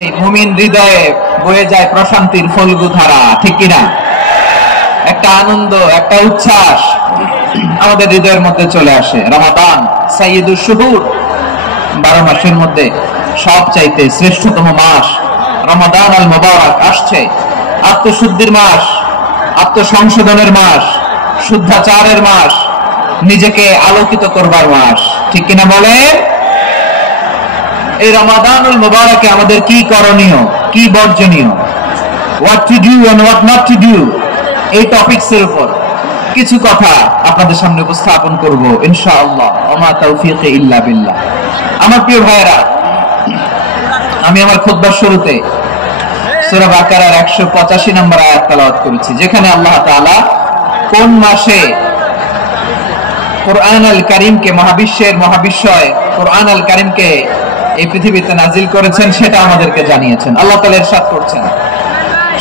মুমিন হৃদয়ে বয়ে যায় প্রশান্তির ফল্গু ধারা, ঠিক কিনা? একটা আনন্দ, একটা উচ্ছ্বাস আমাদের হৃদয়ের মধ্যে চলে আসে। রমাদান সাইয়্যিদুশ শুহুর, 12 মাসের মধ্যে সবচাইতে শ্রেষ্ঠতম মাস রমাদান আল মুবারক আসছে। আত্মশুদ্ধির মাস, আত্মসংশোধনের মাস, শুদ্ধাচারের মাস, নিজেকে আলোকিত করবার মাস, ঠিক কিনা বলে? এই রমাদানুল মুবারকে আমাদের কি করণীয়, কি বর্জনীয়, what to do and what not to do, এই টপিকসের উপর কিছু কথা আপনাদের সামনে উপস্থাপন করব ইনশাআল্লাহ। ওমা তাওফীকি ইল্লা বিল্লাহ। আমার প্রিয় ভাইরা, আমি আমার খুতবার শুরুতে সূরা বাকারার 185 নম্বর আয়াত তেলাওয়াত করেছি, যেখানে আল্লাহ তাআলা কোন মাসে কোরআন আল কারীমকে, মহাবিশ্বের মহাবিশ্বয় কোরআন আল কারীমকে এই পৃথিবীতে নাজিল করেছেন সেটা আমাদেরকে জানিয়েছেন। আল্লাহ তাআলা ইরশাদ করছেন,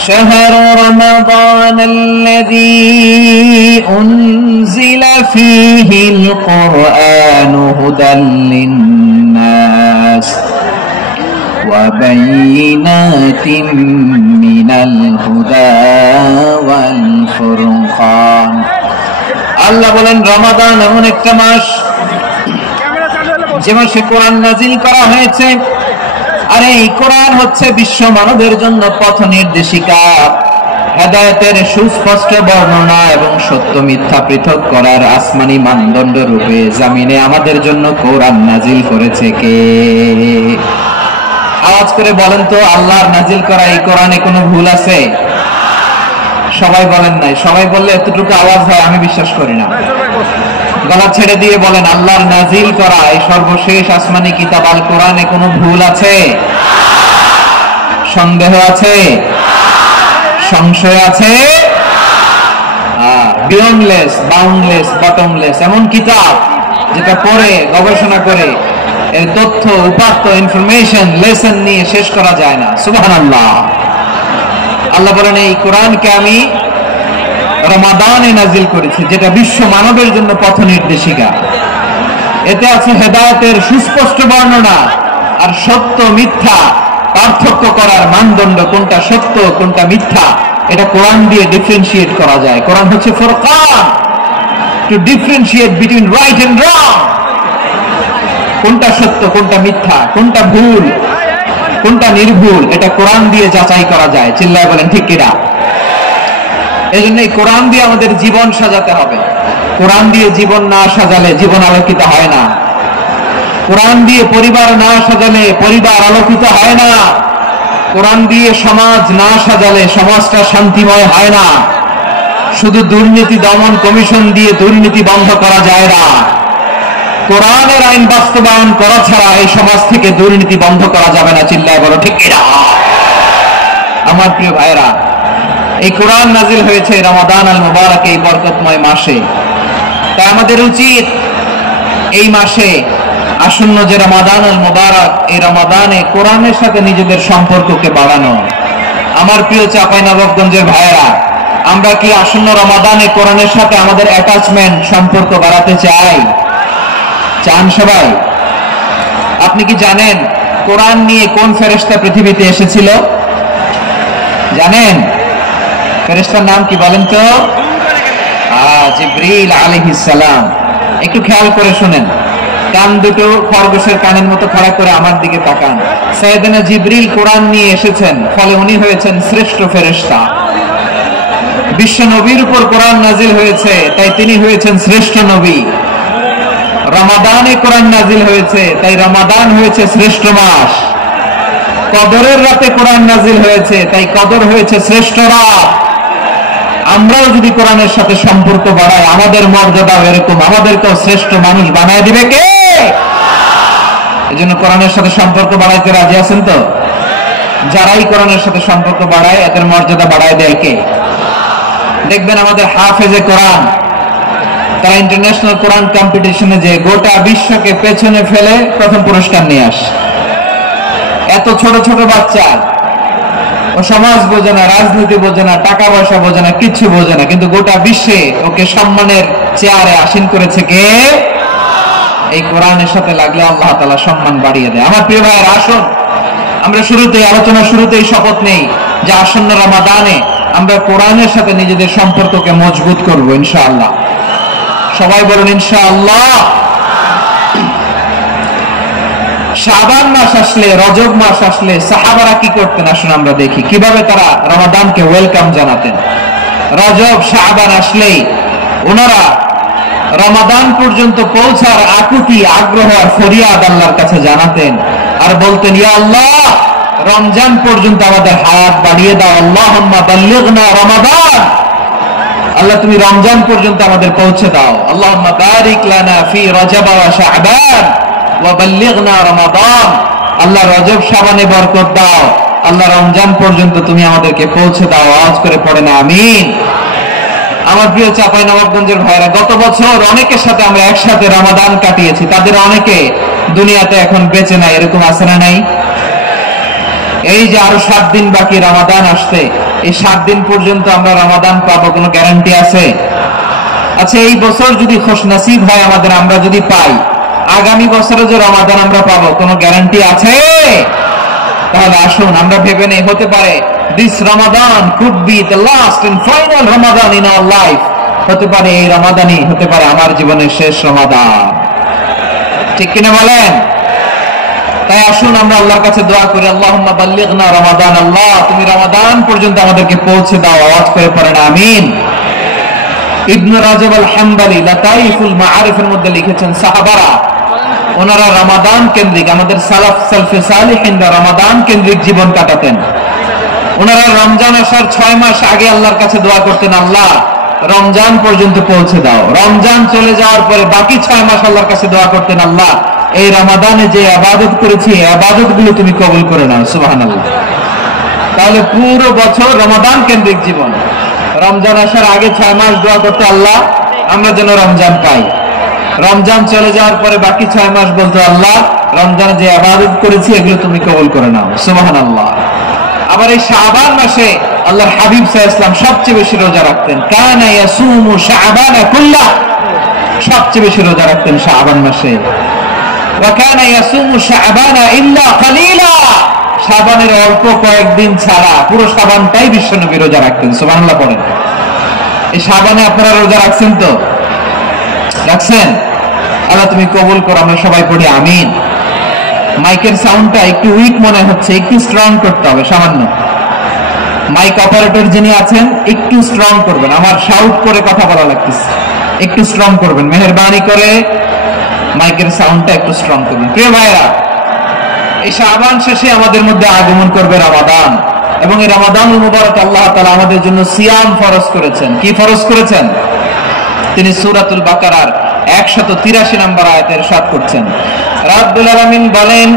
শাহরু রমাদানাল্লাযী উনজিলা ফীহিল কুরআনু হুদাল লিন্নাস ওয়া বাইয়িনাতিম মিনাল হুদা ওয়াল ফুরকান। আল্লাহ বলেন, রমাদান এমন একটা মাস যে মাসে কোরআন নাজিল করা হয়েছে, আর এই কোরআন হচ্ছে বিশ্ব মানবের জন্য পথ নির্দেশিকা, হেদায়েতের সুস্পষ্ট বর্ণনা এবং সত্য মিথ্যা পৃথক করার আসমানি মানদণ্ড রূপে জমিনে আমাদের জন্য কোরআন নাজিল করেছে কে? আওয়াজ করে বলেন তো, আল্লাহর নাজিল করা এই কোরআনে কোনো ভুল আছে? সবাই বলেন নাই। সবাই বললে এতটুকু আওয়াজ হয় আমি বিশ্বাস করি না। গলা ছেড়ে দিয়ে বলেন, আল্লাহর নাজিল করা এই সর্বশেষ আসমানি কিতাব আল কোরআনে কোনো ভুল আছে? সন্দেহ আছে? সংশয় আছে? বিয়ন্ডলেস, বাউন্ডলেস, বটমলেস, এমন কিতাব যেটা পড়ে গবেষণা করে এর তথ্য, উপাত্ত, ইনফরমেশন, লেসন নিয়ে শেষ করা যায় না। সুবহানাল্লাহ। আল্লাহ বলেন, এই কোরআনকে আমি রমাদানে নাজিল করেছি, যেটা বিশ্ব মানবের জন্য পথ নির্দেশিকা। এতে আছে হেদায়েতের সুস্পষ্ট বর্ণনা আর সত্য মিথ্যা পার্থক্য করার মানদণ্ড, কোনটা সত্য কোনটা মিথ্যা এটা কোরআন দিয়ে ডিফারেন্সিয়েট করা যায়। কোরআন হচ্ছে ফুরকান, to differentiate between right and wrong. কোনটা সত্য, কোনটা মিথ্যা, কোনটা ভুল, কোনটা নির্ভুল, এটা কোরআন দিয়ে যাচাই করা যায়। চিল্লায় বলেন ঠিক কিনা? এজন্য এই কোরআন দিয়ে আমাদের জীবন সাজাতে হবে। কোরআন দিয়ে জীবন না সাজালে জীবন আলোকিত হয় না। কোরআন দিয়ে পরিবার না সাজালে পরিবার আলোকিত হয় না। কোরআন দিয়ে সমাজ না সাজালে সমাজটা শান্তিময় হয় না। শুধু দুর্নীতি দমন কমিশন দিয়ে দুর্নীতি বন্ধ করা যায় না। কোরআনের আইন বাস্তবায়ন করা ছাড়া এই সমাজ থেকে দুর্নীতি বন্ধ করা যাবে না। চিল্লায় বলো ঠিক কিনা? আমার প্রিয় ভাইরা, এই কোরআন নাজিল হয়েছে রমাদান আল মুবারক, এই বরকতময় মাসে। তাই আমাদের উচিত এই মাসে আসন্ন যে রমাদান আল মুবারক, এই রমাদানে কোরআনের সাথে নিজেদের সম্পর্ককে বাড়ানো। আমার প্রিয় চাঁপাইনবাবগঞ্জের ভাইয়েরা, আমরা কি আসন্ন রমাদানে কোরআনের সাথে আমাদের অ্যাটাচমেন্ট, সম্পর্ক বাড়াতে চাই? চান সবাই? আপনি কি জানেন কোরআন নিয়ে কোন ফেরেশতা পৃথিবীতে এসেছিল? জানেন? ফেরেশতার নাম কি বলেন তো? জিবরিল আলাইহিস সালাম। একটু খেয়াল করে শুনেন, কান দুটো খরগোশের কানের মতো খাড়া করে আমার দিকে তাকান। সাইয়েদনা জিবরিল কোরআন নিয়ে এসেছেন, ফলে উনি হয়েছেন শ্রেষ্ঠ ফেরেশতা। বিশ্ব নবীর উপর কোরআন নাজিল হয়েছে, তাই তিনি হয়েছেন শ্রেষ্ঠ নবী। রমাদানে কোরআন নাজিল হয়েছে, তাই রমাদান হয়েছে শ্রেষ্ঠ মাস। কদরের রাতে কোরআন নাজিল হয়েছে, তাই কদর হয়েছে শ্রেষ্ঠ রাত। আমরাও যদি কোরআনের সাথে সম্পর্ক বাড়াই, আমাদের মর্যাদাও এরকম, আমাদেরকেও শ্রেষ্ঠ মানুষ বানায় দিবে কে? এজন্য কোরআনের সাথে সম্পর্ক বাড়াইতে রাজি আছেন তো? যারাই কোরআনের সাথে সম্পর্ক বাড়ায় এদের মর্যাদা বাড়ায় দেয় কে? দেখবেন আমাদের হাফেজে কোরআন, তারা ইন্টারন্যাশনাল কোরআন কম্পিটিশনে যে গোটা বিশ্বকে পেছনে ফেলে প্রথম পুরস্কার নিয়ে আসে। এত ছোট ছোট বাচ্চা, ও সমাজ বোঝে না, রাজনীতি বোঝে না, টাকা পয়সা বোঝে না, কিচ্ছু বোঝে না, কিন্তু গোটা বিশ্বে ওকে সম্মানের চেয়ারে আসীন করেছে কে? এই কোরআনের সাথে লাগলে আল্লাহ তাআলা সম্মান বাড়িয়ে দেয়। আমার প্রিয় ভাইয়েরা, আসুন আমরা আলোচনার শুরুতেই শপথ নেই যে আসন্ন রমাদানে আমরা কোরআনের সাথে নিজেদের সম্পর্ককে মজবুত করব ইনশাআল্লাহ। সবাই বলুন ইনশাআল্লাহ। শাবান মাস আসলে, রজব মাস আসলে সাহাবারা কি করতেন আসুন আমরা দেখি কিভাবে তারা রমাদানকে ওয়েলকাম জানাতেন। রজব শাবান আসলেই ওনারা রমাদান পর্যন্ত পৌঁছার আকুতি আগ্রহ আর ফরিয়াদ আল্লাহর কাছে জানাতেন আর বলতেন, ইয়া আল্লাহ, রমজান পর্যন্ত আমাদের হায়াত বাড়িয়ে দাও। আল্লাহুম্মা বাল্লিগনা রমাদান, আল্লাহ তুমি রমজান পর্যন্ত আমাদের পৌঁছে দাও। আল্লাহুম্মা বারিক লানা ফি রজব ওয়া শাবান ওয়া বাল্লিগনা রমাদান, আল্লাহ রজব শাবানে বরকত দাও, আল্লাহ রমজান পর্যন্ত তুমি আমাদেরকে পৌঁছে দাও। আওয়াজ করে পড়েন আমিন। আমার প্রিয় চাঁপাইনবাবগঞ্জের ভাইরা, গত বছর অনেকের সাথে আমরা একসাথে রমাদান কাটিয়েছি, তাদের অনেকে দুনিয়াতে এখন বেঁচে নাই, এরকম আছে না নাই? এই যে আরো 7 দিন বাকি রমাদান আসতে, এই 7 দিন পর্যন্ত আমরা রমাদান পাবো, কোনো গ্যারান্টি আছে? আচ্ছা, এই বছর যদি খুশনসিব হয় আমাদের, আমরা যদি পাই, আগামী বছরে যে রমাদান আমরা পাবো কোনো গ্যারান্টি আছে? তাহলে আসুন আমরা ভেবে নেই, হতে পারে this Ramadan could be the last and final Ramadan in our life, হতে পারে এই রমাদানই হতে পারে আমার জীবনের শেষ রমাদান। ঠিক কিনা বলেন? তাই আসুন আমরা আল্লাহর কাছে দোয়া করি, আল্লাহুম্মা বাল্লিগনা রমাদান, আল্লাহ তুমি রমাদান পর্যন্ত আমাদেরকে পৌঁছে দাও। আওয়াজ করে পড়েন আমিন। ইবনে রাজব আল হাম্বলি লাতাইফুল মাআরিফের মধ্যে লিখেছেন, সাহাবারা ওনারা রমাদান কেন্দ্রিক, আমাদের সালফে সালিহিনরা রমাদান কেন্দ্রিক জীবন কাটাতেন। ওনারা রমজান আসার 6 মাস আগে আল্লাহর কাছে দোয়া করতেন, আল্লাহ রমজান পর্যন্ত পৌঁছে দাও। রমজান চলে যাওয়ার পরে বাকি 6 মাস আল্লাহর কাছে দোয়া করতেন, আল্লাহ এই রমাদানে যে ইবাদত করেছি এই ইবাদত গুলো তুমি কবুল করে নাও। সুবহানাল্লাহ। তাহলে পুরো বছর রমাদান কেন্দ্রিক জীবন। রমজান আসার আগে 6 মাস দোয়া করতে, আল্লাহ আমরা যেন রমজান পাই। রমজান চলে যাওয়ার পরে বাকি 6 মাস বলতো, আল্লাহ রমজানে যে ইবাদত করেছি এগুলো তুমি কবুল করে নাও। সুবহানাল্লাহ। আবার এই শাবান মাসে আল্লাহর হাবিব সাল্লাল্লাহু আলাইহি ওয়াসাল্লাম সবচেয়ে বেশি রোজা রাখতেন। কানা ইয়াসুমু শাবান কুল্লাহ, সবচেয়ে বেশি রোজা রাখতেন শাবান মাসে। ওয়া কানা ইয়াসুমু শাবান ইল্লা কালিলা, শাবানের অল্প কয়েকদিন ছাড়া পুরো শাবানটাই বিশ্বনবী রোজা রাখতেন। সুবহানাল্লাহ পড়েন। এই শাবানে আপনারা রোজা রাখছেন তো? রাখছেন? আল্লাহ তুমি কবুল করো, আমরা সবাই পড়ি আমিন। মাইকের সাউন্ডটা একটু উইক মনে হচ্ছে, একটু স্ট্রং করতে হবে সামান্য। মাইক অপারেটর যিনি আছেন একটু স্ট্রং করবেন, আমার শাউট করে কথা বলা লাগতেছে, একটু স্ট্রং করবেন মেহেরবানি করে, মাইকের সাউন্ডটা একটু স্ট্রং করবেন। প্রিয় ভাইরা, এই শাবান শেষে আমাদের মধ্যে আগমন করবে রমাদান, এবং এই রমাদানুল মুবারক আল্লাহ তাআলা আমাদের জন্য সিয়াম ফরজ করেছেন। কি ফরজ করেছেন? তিনি সূরাতুল বাকারার 183 নম্বর আয়াতে ইরশাদ করছেন, রাব্বুল আলামিন বলেন,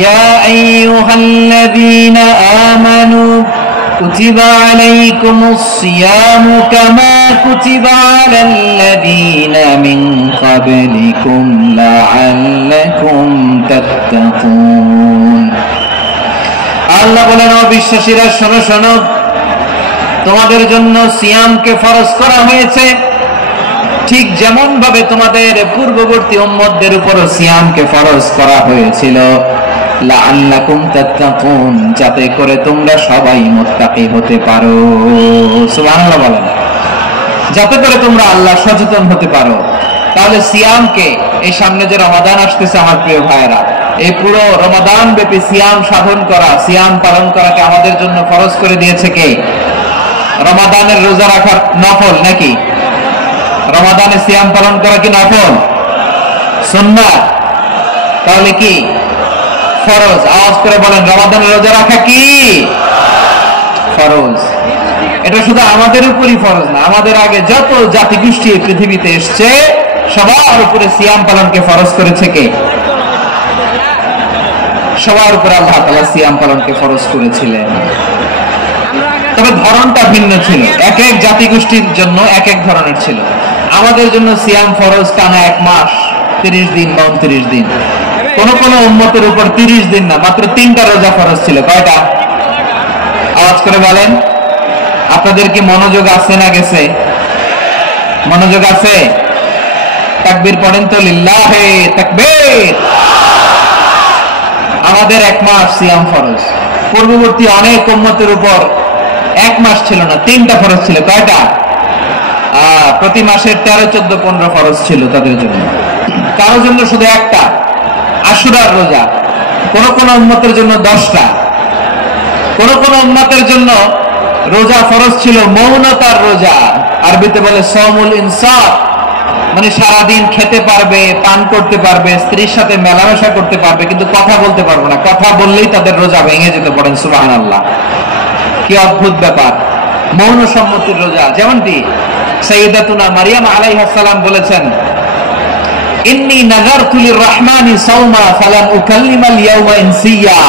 ইয়া আইয়ুহাল্লাযীনা আমানু কুতিবা আলাইকুমুস সিয়ামু কামা কুতিবা আলাল্লাযীনা মিন ক্বাবলিকুম লাআল্লাকুম তাত্তাকুন। আল্লাহ বলেন, ও বিশ্বাসীরা শোনো শোনো, তোমাদের জন্য সিয়ামকে ফরজ করা হয়েছে, ঠিক যেমন ভাবে তোমাদের পূর্ববর্তী উম্মতদের উপর সিয়ামকে ফরজ করা হয়েছিল, লাআল্লাকুম তাত্তাকুন, যাতে করে তোমরা সবাই মুত্তাকি হতে পারো। সুবহানাল্লাহ বলেন, যাতে করে তোমরা আল্লাহ সচেতন হতে পারো। তাহলে সিয়ামকে, এই সামনে যে রমাদান আসতেছে আমার প্রিয় ভাইয়েরা, এই পুরো রমাদান ব্যাপী সিয়াম সাধন করা, সিয়াম পালন করাকে আমাদের জন্য ফরজ করে দিয়েছে কে? রমাদানের রোজা রাখার নফল নাকি? রমাদানে সিয়াম পালন করা কি নফল? সুন্নাত। তাহলে কি ফরজ? আওয়াজ করে বলেন, রমাদানের রোজা রাখা কি ফরজ? এটা শুধু আমাদের উপরই ফরজ না, আমাদের আগে যত জাতিগোষ্ঠী পৃথিবীতে এসছে সবার উপরে সিয়াম পালনকে ফরজ করেছে কে? সবার উপরে আল্লাহ তাআলা সিয়াম পালনকে ফরজ করেছিলেন। তবে ধরনটা ভিন্ন ছিল, এক এক জাতিগোষ্ঠীর জন্য এক এক ধরনের ছিল। আমাদের জন্য সিয়াম ফরজ টানা 1 মাস 30 দিন বা 29 দিন। কোন কোন উম্মতের উপর 30 দিন না, মাত্র 3টা রোজা ফরজ ছিল। কয়টা? আওয়াজ করে বলেন। আপনাদের কি মনোযোগ আছে না গেছে? মনোযোগ আছে? তাকবীর পড়েন তো, লিল্লাহে তাকবীর। আমাদের 1 মাস সিয়াম ফরজ, পূর্ববর্তী অনেক উম্মতের উপর 1 মাস ছিল না, 3টা ফরজ ছিল। কয়টা? প্রতি মাসের 13, 14, 15 ফরজ ছিল তাদের জন্য। কারোর জন্য শুধু একটা, আশুরার রোজা। কোন কোন উম্মতের জন্য 10টা। কোন কোন উম্মতের জন্য রোজা ফরজ ছিল মৌনতার রোজা, আরবিতে বলে সওমুল ইনসাফ, মানে সারাদিন খেতে পারবে, পান করতে পারবে, স্ত্রীর সাথে মেলামেশা করতে পারবে, কিন্তু কথা বলতে পারবে না। কথা বললেই তাদের রোজা ভেঙে যেতে। পড়েন সুবহানাল্লাহ। কি অদ্ভুত ব্যাপার! মৌন সম্মতির রোজা। যেমনটি সাইয়্যিদাতুনা মারিয়াম আলাইহিস সালাম বলেছেন, ইন্নী নাযারতু লির-রাহমানি সাওমা ফালান উকাল্লিমাল ইয়াওমা ইনসিয়া।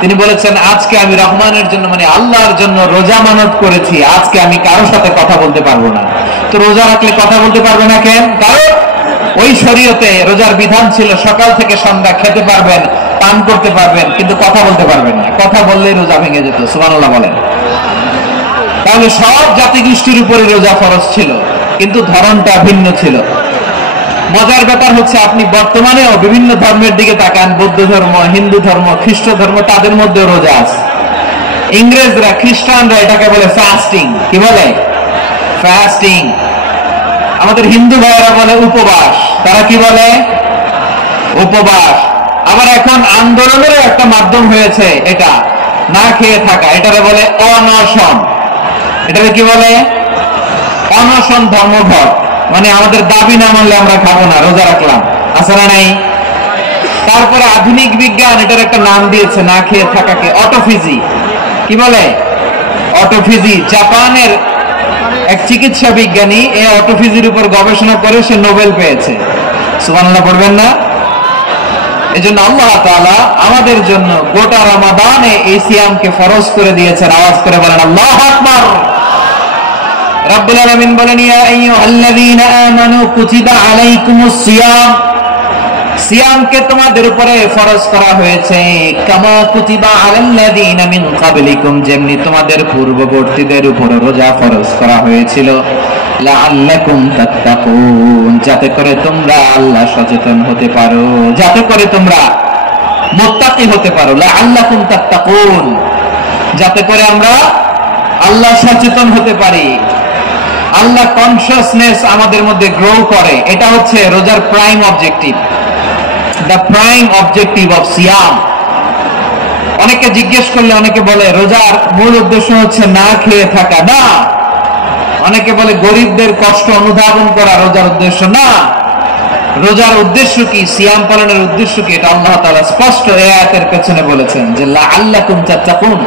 তিনি বলেছেন, আজকে আমি রহমানের জন্য, মানে আল্লাহর জন্য রোজা মানত করেছি, আজকে আমি কারোর সাথে কথা বলতে পারবো না। তো রোজা রাখলে কথা বলতে পারবে না কেন? কারণ ওই শরীয়তে রোজার বিধান ছিল সকাল থেকে সন্ধ্যা খেতে পারবেন, পান করতে পারবেন, কিন্তু কথা বলতে পারবেন না। কথা বললেই রোজা ভেঙে যেত। সুবহানাল্লাহ বলেন। তাহলে সব জাতিগোষ্ঠীর উপরে রোজা ফরজ ছিল, কিন্তু ধরনটা ভিন্ন ছিল। মজার ব্যাপার হচ্ছে, আপনি বর্তমানেও বিভিন্ন ধর্মের দিকে তাকান, বৌদ্ধ ধর্ম, হিন্দু ধর্ম, খ্রিস্ট ধর্ম, তাদের মধ্যে রোজা আছে। ইংরেজরা, খ্রিস্টানরা এটাকে বলে ফাস্টিং। কি বলে? ফাস্টিং। আমাদের হিন্দু ভাইয়েরা বলে উপবাস। তারা কি বলে? উপবাস। আবার এখন আন্দোলনেরও একটা মাধ্যম হয়েছে এটা, না খেয়ে থাকা। এটারে বলে অনশন। এটারে কি বলে? অনশন ধর্মঘট। মানে আমাদের দাবি না মানলে আমরা খাবো না, রোজা রাখলাম। আছে না নাই? তারপরে আধুনিক বিজ্ঞান এটার একটা নাম দিয়েছে না খেয়ে থাকাকে, অটোফিজি। কি বলে? অটোফিজি। জাপানের এক চিকিৎসা বিজ্ঞানী এই অটোফিজির উপর গবেষণা করে সে নোবেল পেয়েছে। সুবহানাল্লাহ পড়বেন না? এজন্য আল্লাহ তাআলা আমাদের জন্য গোটা রমাদানে এই সিয়ামকে ফরজ করে দিয়েছেন। আওয়াজ করে বলেন আল্লাহু আকবার। রব্বুল আলামিন বলেন, ইয়া আইয়ুহাল্লাযীনা আমানু কুতিবা আলাইকুমুস সিয়াম। সিয়ামকে তোমাদের উপরে ফরজ করা হয়েছে, কামা কুতিবা আলাল্লাযীনা মিন ক্বাবলিকুম, যেমনি তোমাদের পূর্ববর্তীদের উপর রোজা ফরজ করা হয়েছিল, লাআল্লাকুম তাত্তাকুন, যাতে করে তোমরা আল্লাহ সচেতন হতে পারো, যাতে করে তোমরা মুত্তাকি হতে পারো। লাআল্লাকুম তাত্তাকুন, যাতে করে আমরা আল্লাহ সচেতন হতে পারি, আল্লাহ কনসিয়াসনেস আমাদের মধ্যে গ্রো করে। এটা হচ্ছে রোজার prime objective, the prime objective of সিয়াম। অনেকে জিজ্ঞেস করলে অনেকে বলে রোজার মূল উদ্দেশ্য হচ্ছে না খেয়ে থাকা। না। অনেকে বলে গরিবদের কষ্ট অনুধাবন করা রোজার উদ্দেশ্য। না। রোজার উদ্দেশ্য কি? সিয়াম পালনের উদ্দেশ্য কি? এটা আল্লাহ তাআলা স্পষ্ট এই আয়াতের পেছনে বলেছেন যে লাআল্লাকুম তাত্তাকুন,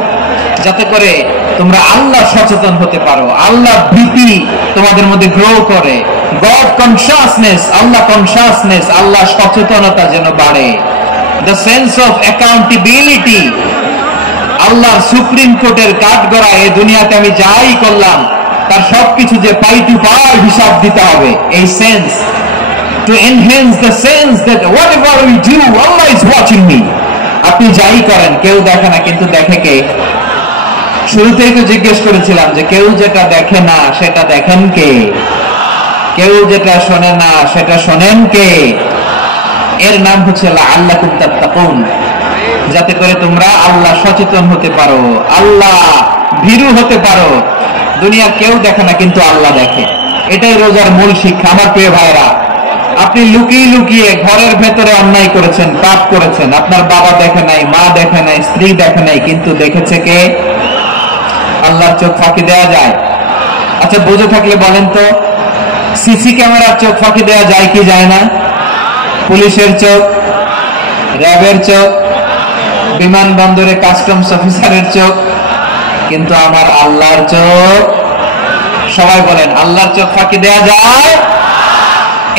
যাতে করে তোমরা আল্লাহ সচেতন হতে পারো, আল্লাহ ভীতি তোমাদের মধ্যে গ্রো করে, গড কনসিয়াসনেস, আল্লাহ কনসিয়াসনেস, আল্লাহ সচেতনতা যেন বাড়ে, দ্য সেন্স অফ অ্যাকাউন্টেবিলিটি। আল্লাহর সুপ্রিম কোর্টের কাঠগড়া এই দুনিয়াতে আমি যাই করলাম তার সবকিছু যে পাই টু পাই হিসাব দিতে হবে, এই sense, to enhance the sense that whatever we do Allah is watching me. আপনি যাই করেন কেউ দেখে না, কিন্তু দেখে কে? শুরুতেই তো জিজ্ঞেস করেছিলাম যে কেউ যেটা দেখে না সেটা দেখেন কে? কেউ যেটা শোনে না সেটা শোনেন কে? এর নাম হচ্ছে লাআল্লাকুম তাত্তাকুন, যাতে করে তোমরা আল্লাহ সচেতন হতে পারো, আল্লাহ ভীরু হতে পারো। দুনিয়া কেউ দেখে না, কিন্তু আল্লাহ দেখে। এটাই রোজার মূল শিক্ষা। আমার প্রিয় ভাইরা, আপনি লুকিয়ে লুকিয়ে ঘরের ভেতরে অন্যায় করেছেন, পাপ করেছেন, আপনার বাবা দেখে নাই, মা দেখে নাই, স্ত্রী দেখে নাই, কিন্তু দেখেছে কে? আল্লাহর চোখ ফাঁকি দেওয়া যায়? আচ্ছা বুঝে থাকলে বলেন তো, সিসি ক্যামেরার চোখ ফাঁকি দেওয়া যায় কি যায় না? পুলিশের চোখ, র্যাবের চোখ, বিমানবন্দরে কাস্টমস অফিসারের চোখ, কিন্তু আমার আল্লাহর চোখ? সবাই বলেন আল্লাহর চোখ ফাঁকি দেওয়া যায়?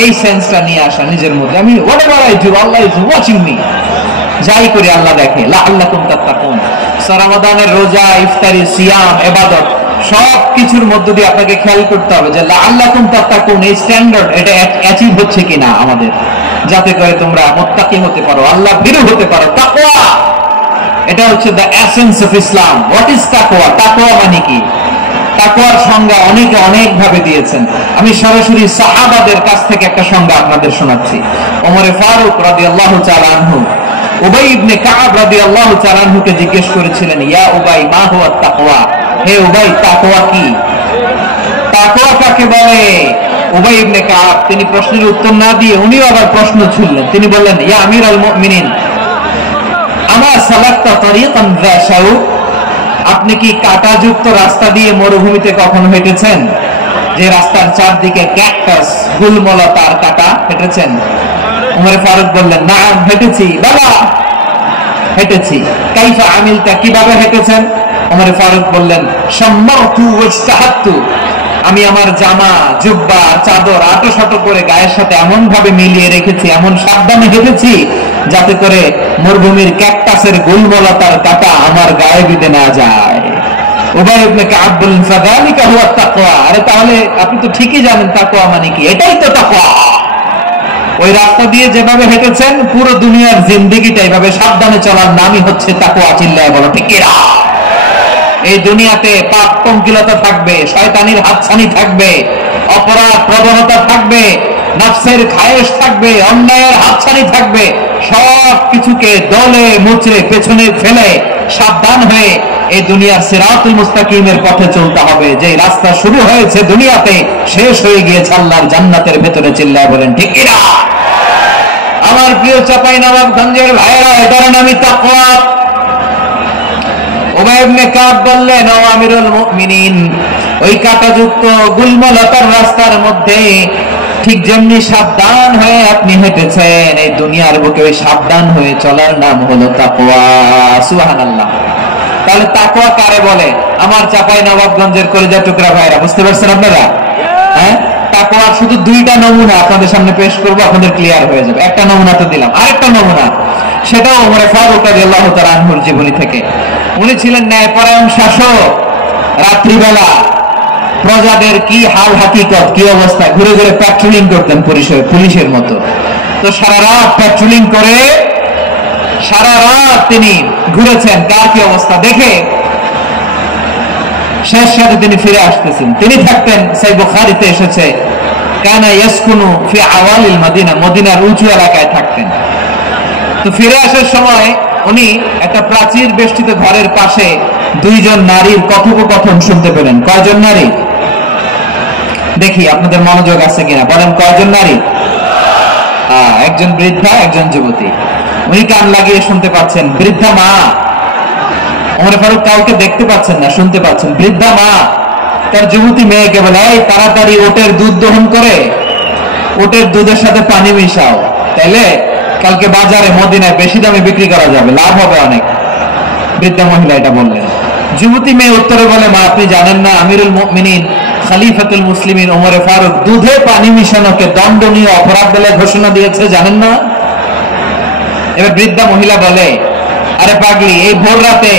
এই সেন্সটা নিয়ে আসা নিজের মধ্যে, আমি whatever I do Allah is watching me, যাই করি আল্লাহ দেখে। লাআল্লাকুম তাত্তাকুন। রমাদানের রোজা, ইফতারি, সিয়াম, ইবাদত সব কিছুর মধ্য দিয়ে আপনাকে খেয়াল করতে হবে যে লাআল্লাকুম তাত্তাকুন এই স্ট্যান্ডার্ড এটা অ্যাচিভ হচ্ছে কিনা আমাদের, যাতে করে তোমরা মুত্তাকি হতে পারো, আল্লাহ ভীরু হতে পারো। তাকওয়া, এটা হচ্ছে the essence of Islam. What is তাকওয়া? তাকওয়া মানে কি? তাকওয়ার সংজ্ঞা অনেকে অনেক ভাবে দিয়েছেন। আমি সরাসরি সাহাবাদের কাছ থেকে একটা সংজ্ঞা আপনাদের শোনাচ্ছি। ওমর ফারুক রাদিয়াল্লাহু তাআলা আনহু উবাই ইবনে কাব রাদিয়াল্লাহু তাআলা আনহুকে জিজ্ঞেস করেছিলেন, ইয়া উবাই মা হুয়া তাকওয়া, হে উবাই তাকওয়া কি, তাকওয়া কাকে বলে? উবাই ইবনে কাব তিনি প্রশ্নের উত্তর না দিয়ে উনিও আবার প্রশ্ন ছুড়লেন। তিনি বললেন, ইয়া আমিরুল মুমিনিন আমা সালাকতা তারিকান যা শাউক, আপনি কি কাঁটাযুক্ত রাস্তা দিয়ে মরুভূমিতে কখনো হেঁটেছেন? যে রাস্তার চারদিকে ক্যাকটাস, গুলমলতার কাঁটা, হেঁটেছেন? উমর ফারুক বললেন, না হেঁটেছি বাবা, হেঁটেছি। কাইফা আমিলতা, কিভাবে হেঁটেছেন? উমর ফারুক বললেন, শাম্মারতু ওয়াজতাহাতু, আমি আমার জামা, জুব্বা, চাদর আঁটো করে গায়ের সাথে এমন ভাবে মিলিয়ে রেখেছি, এমন সাবধানে হেঁটেছি যাতে করে মরুভূমির ক্যাকটাসের গুলমলতার কাঁটা আমার গায়ে বিঁধে না যায়। উবাই ইবনে কাব বললেন, ফাযালিকা হুয়া তাকওয়া, আরে তাহলে আপনি তো ঠিকই জানেন তাকওয়া মানে কি, এটাই তো তাকওয়া। ওই রাস্তা দিয়ে যেভাবে হেঁটেছেন পুরো দুনিয়ার জিন্দেগিটা এইভাবে সাবধানে চলার নামই হচ্ছে তাকওয়া। চিল্লায় বলো ঠিক কিনা? এই দুনিয়াতে পাপ পঙ্কিলতা থাকবে, শয়তানির হাতছানি থাকবে, অপরাধ প্রবণতা থাকবে, নফসের খায়েশ থাকবে, অন্যায়ের হাতছানি থাকবে, সব কিছুকে দলে মুচড়ে পেছনে ফেলে সাবধান হয়ে এই দুনিয়ার সিরাতুল মুস্তাকিমের পথে চলতে হবে। যে রাস্তা শুরু হয়েছে দুনিয়াতে, শেষ হয়ে গিয়েছে আল্লাহর জান্নাতের ভেতরে। চিল্লায় বলেন ঠিক কিনা? আমার প্রিয় চাঁপাইনবাবগঞ্জের ভাইরা, এটার নামই তাকওয়া। উবাই ইবনে কাব বললেন, ও আমিরুল মুমিনিন, ওই কাঁটাযুক্ত গুলমলতার রাস্তার মধ্যে ঠিক যেমনি সাবধান হয়ে আপনি হেঁটেছেন, এই দুনিয়ার বুকে ওই সাবধান হয়ে চলার নাম হলো তাকওয়া। সুবহানাল্লাহ। তাহলে তাকওয়া কারে বলে? আমার চাঁপাইনবাবগঞ্জের কলিজার টুকরা ভাইরা, বুঝতে পারছেন আপনারা? হ্যাঁ, তাকওয়ার শুধু দুইটা নমুনা আপনাদের সামনে পেশ করব, আপনাদের ক্লিয়ার হয়ে যাবে। একটা নমুনা তো দিলাম, আরেকটা নমুনা, সেটাও ওমর ফারুক রাদিয়াল্লাহু তাআলা আনহুর জীবনী থেকে। উনি ছিলেন ন্যায়পরায়ণ শাসক। রাত্রিবেলা প্রজাদের কি হাল হাকিকত, কি অবস্থা, ঘুরে ঘুরে প্যাট্রোলিং করতেন পুলিশের মতো। তো সারা রাত প্যাট্রোলিং করে সারা রাত তিনি ঘুরেছেন কার কি অবস্থা দেখে, শেষ সাথে তিনি ফিরে আসতেছেন। তিনি থাকতেন, সেই বুখারীতে এসেছে, কানা ইয়াসকুনু ফি আওয়ালিল মদিনা, মদিনার উঁচু এলাকায় থাকতেন। তো ফিরে আসার সময় উনি একটা প্রাচীর বেষ্টিত ঘরের পাশে দুইজন নারীর কথোপকথন শুনতে পেলেন। কয়জন নারী? দেখি আপনাদের মনোযোগ আছে কিনা, বলেন কয়জন নারী? একজন বৃদ্ধা, একজন যুবতী। উনি কান লাগিয়ে শুনতে পাচ্ছেন। বৃদ্ধা মা, ওমর ফারুক কাউকে দেখতে পাচ্ছেন না, শুনতে পাচ্ছেন। বৃদ্ধা মা তার যুবতী মেয়েকে বলে, এই তাড়াতাড়ি ওটের দুধ দহন করে ওটের দুধের সাথে পানি মিশাও, তাইলে কালকে বাজারে মদিনায় বেশি দামে বিক্রি করা যাবে, লাভ হবে অনেক। বৃদ্ধা মহিলা এটা বললেন। যুবতী মেয়ে উত্তরে বলে, মা আপনি জানেন না আমিরুল মুমিনিন খলিফাতুল মুসলিমিন ওমর ফারুক দুধে পানি মিশানোকে দণ্ডনীয় অপরাধ বলে ঘোষণা দিয়েছে, জানেন না? এবার বৃদ্ধা মহিলা বলে, আরে পাগলি, এই ভোর রাতে